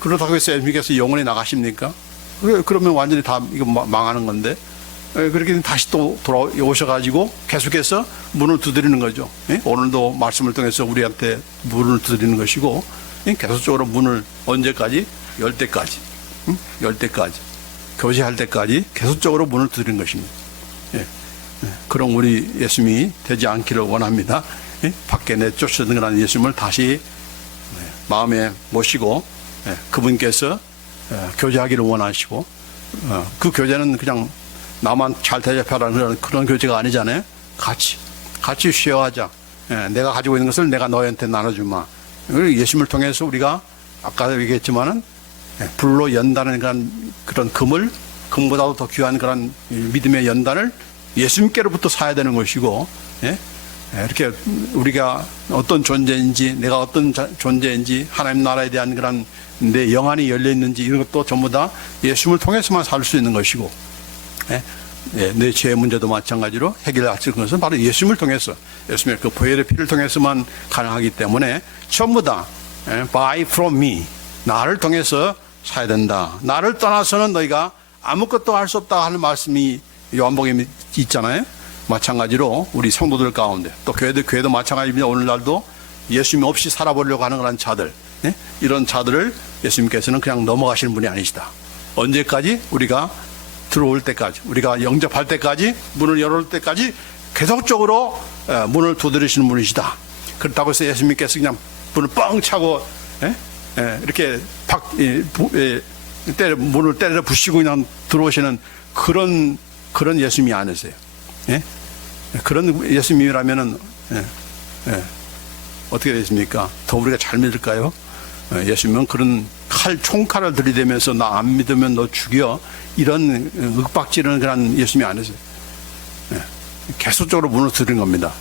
그렇다고 해서 예수님께서 영원히 나가십니까? 그러면 완전히 다 이거 망하는 건데. 그렇게 다시 또 돌아오셔가지고 계속해서 문을 두드리는 거죠. 오늘도 말씀을 통해서 우리한테 문을 두드리는 것이고, 계속적으로 문을 언제까지? 열 때까지. 열 때까지. 교제할 때까지 계속적으로 문을 두드리는 것입니다. 그럼 우리 예수님이 되지 않기를 원합니다. 밖에 내쫓는 그런 예수님을 다시 마음에 모시고 그분께서 교제하기를 원하시고, 그 교제는 그냥 나만 잘 대접하라는 그런 교제가 아니잖아요. 같이 쉐어하자. 내가 가지고 있는 것을 내가 너희한테 나눠주마. 예수님을 통해서 우리가 아까도 얘기했지만은 불로 연다는 그런 금보다도 더 귀한 그런 믿음의 연단을 예수님께로부터 사야 되는 것이고, 이렇게 우리가 어떤 존재인지, 내가 어떤 존재인지, 하나님 나라에 대한 그런 내 영안이 열려 있는지 이런 것도 전부 다 예수님을 통해서만 살 수 있는 것이고, 내 죄의 문제도 마찬가지로 해결할 수 있는 것은 바로 예수님을 통해서, 예수님의 그 보혈의 피를 통해서만 가능하기 때문에 전부 다 buy from me, 나를 통해서 사야 된다. 나를 떠나서는 너희가 아무것도 할 수 없다 하는 말씀이 요한복음에 있잖아요. 마찬가지로 우리 성도들 가운데, 또 교회도 마찬가지입니다. 오늘날도 예수님 없이 살아보려고 하는 그런 자들, 이런 자들을 예수님께서는 그냥 넘어가시는 분이 아니시다. 언제까지? 우리가 들어올 때까지, 우리가 영접할 때까지, 문을 열어올 때까지 계속적으로 문을 두드리시는 분이시다. 그렇다고 해서 예수님께서 그냥 문을 뻥 차고 이렇게 문을 때려 부시고 그냥 들어오시는 그런 예수님이 아니세요. 그런 예수님이라면은 어떻게 되십니까? 더 우리가 잘 믿을까요? 예수님은 그런 총칼을 들이대면서 나 안 믿으면 너 죽여, 이런 윽박지르는 그런 예수님이 아니세요. 계속적으로 무너뜨리는 겁니다.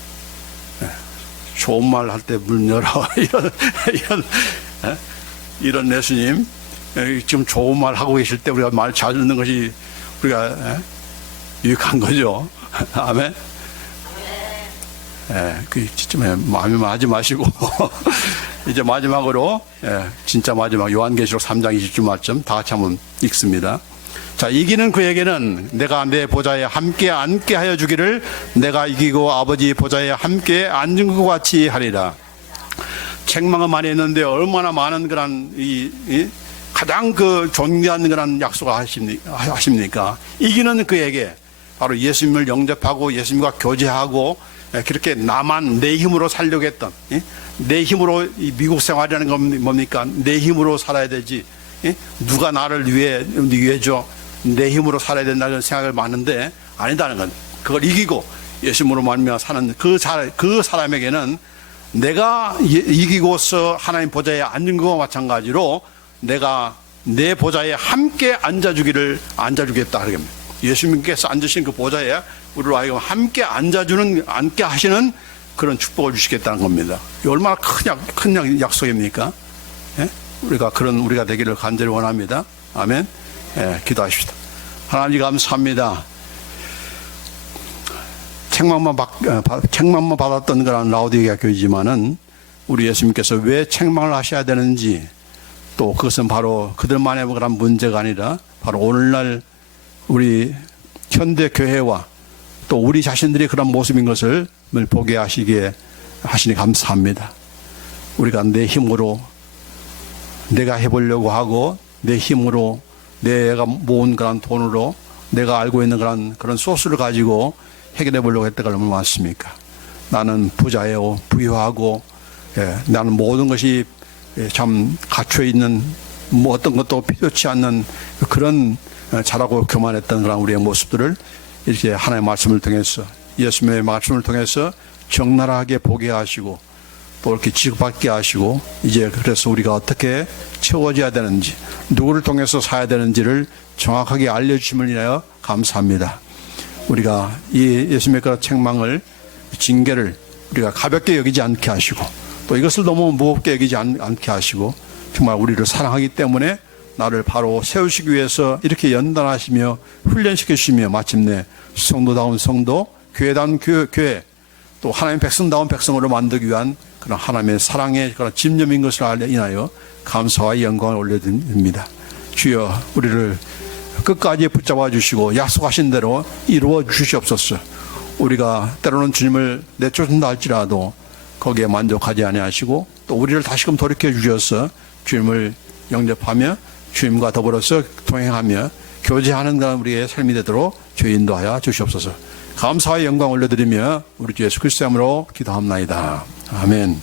좋은 말 할 때 문 열어 이런 예수님, 지금 좋은 말 하고 계실 때 우리가 말 잘 듣는 것이 우리가 유익한 거죠. 아멘. 그 지점에 마음만 하지 마시고 이제 마지막으로 진짜 마지막 요한계시록 3장 20절 말씀 다 같이 한번 읽습니다. 자, 이기는 그에게는 내가 내 보좌에 함께 앉게 하여 주기를, 내가 이기고 아버지 보좌에 함께 앉은 것 같이 하리라. 책망은 많이 했는데 얼마나 많은 그런 가장 그 존귀한 그런 약속을 하십니까? 이기는 그에게, 바로 예수님을 영접하고 예수님과 교제하고 그렇게 나만 내 힘으로 살려고 했던, 내 힘으로 이 미국 생활이라는 건 뭡니까? 내 힘으로 살아야 되지, 누가 나를 위해줘, 내 힘으로 살아야 된다는 생각을 많은데 아니다는 건, 그걸 이기고 예수님으로 말미암아 사는 그 사람에게는 내가 이기고서 하나님 보좌에 앉은 것과 마찬가지로 내가 내 보좌에 함께 앉아주겠다 하겠습니다. 예수님께서 앉으신 그 보좌에 우리로 하여금 함께 앉게 하시는 그런 축복을 주시겠다는 겁니다. 얼마나 큰 약속입니까? 우리가 되기를 간절히 원합니다. 아멘. 기도하십시다. 하나님 감사합니다. 책망만 받았던 그런 라오디게아 교회지만은 우리 예수님께서 왜 책망을 하셔야 되는지, 또 그것은 바로 그들만의 그런 문제가 아니라 바로 오늘날 우리 현대 교회와 또 우리 자신들이 그런 모습인 것을 보게 하시니 감사합니다. 우리가 내 힘으로 내가 해보려고 하고, 내 힘으로 내가 모은 그런 돈으로 내가 알고 있는 그런 소스를 가지고 해결해 보려고 했다가 얼마나 많습니까? 나는 부자예요, 부유하고, 나는 모든 것이 참 갖춰 있는, 뭐 어떤 것도 필요치 않는 그런 잘하고 교만했던 그런 우리의 모습들을 이렇게 하나님의 말씀을 통해서, 예수님의 말씀을 통해서 적나라하게 보게 하시고 또 이렇게 지급받게 하시고, 이제 그래서 우리가 어떻게 채워져야 되는지, 누구를 통해서 사야 되는지를 정확하게 알려주심을 인하여 감사합니다. 우리가 이 예수님의 그 책망을, 징계를 우리가 가볍게 여기지 않게 하시고, 또 이것을 너무 무겁게 여기지 않게 하시고, 정말 우리를 사랑하기 때문에 나를 바로 세우시기 위해서 이렇게 연단하시며 훈련시켜 주시며, 마침내 성도다운 성도, 교회다운 교회, 또 하나님 백성다운 백성으로 만들기 위한 그런 하나님의 사랑의 그런 집념인 것을 인하여 감사와 영광을 올려드립니다. 주여, 우리를 끝까지 붙잡아 주시고 약속하신 대로 이루어 주시옵소서. 우리가 때로는 주님을 내쫓는다 할지라도 거기에 만족하지 아니하시고, 또 우리를 다시금 돌이켜 주셔서 주님을 영접하며 주님과 더불어서 동행하며 교제하는 그런 우리의 삶이 되도록 주 인도하여 주시옵소서. 감사와 영광 올려드리며 우리 주 예수 그리스도의 이름으로 기도합나이다. 아멘.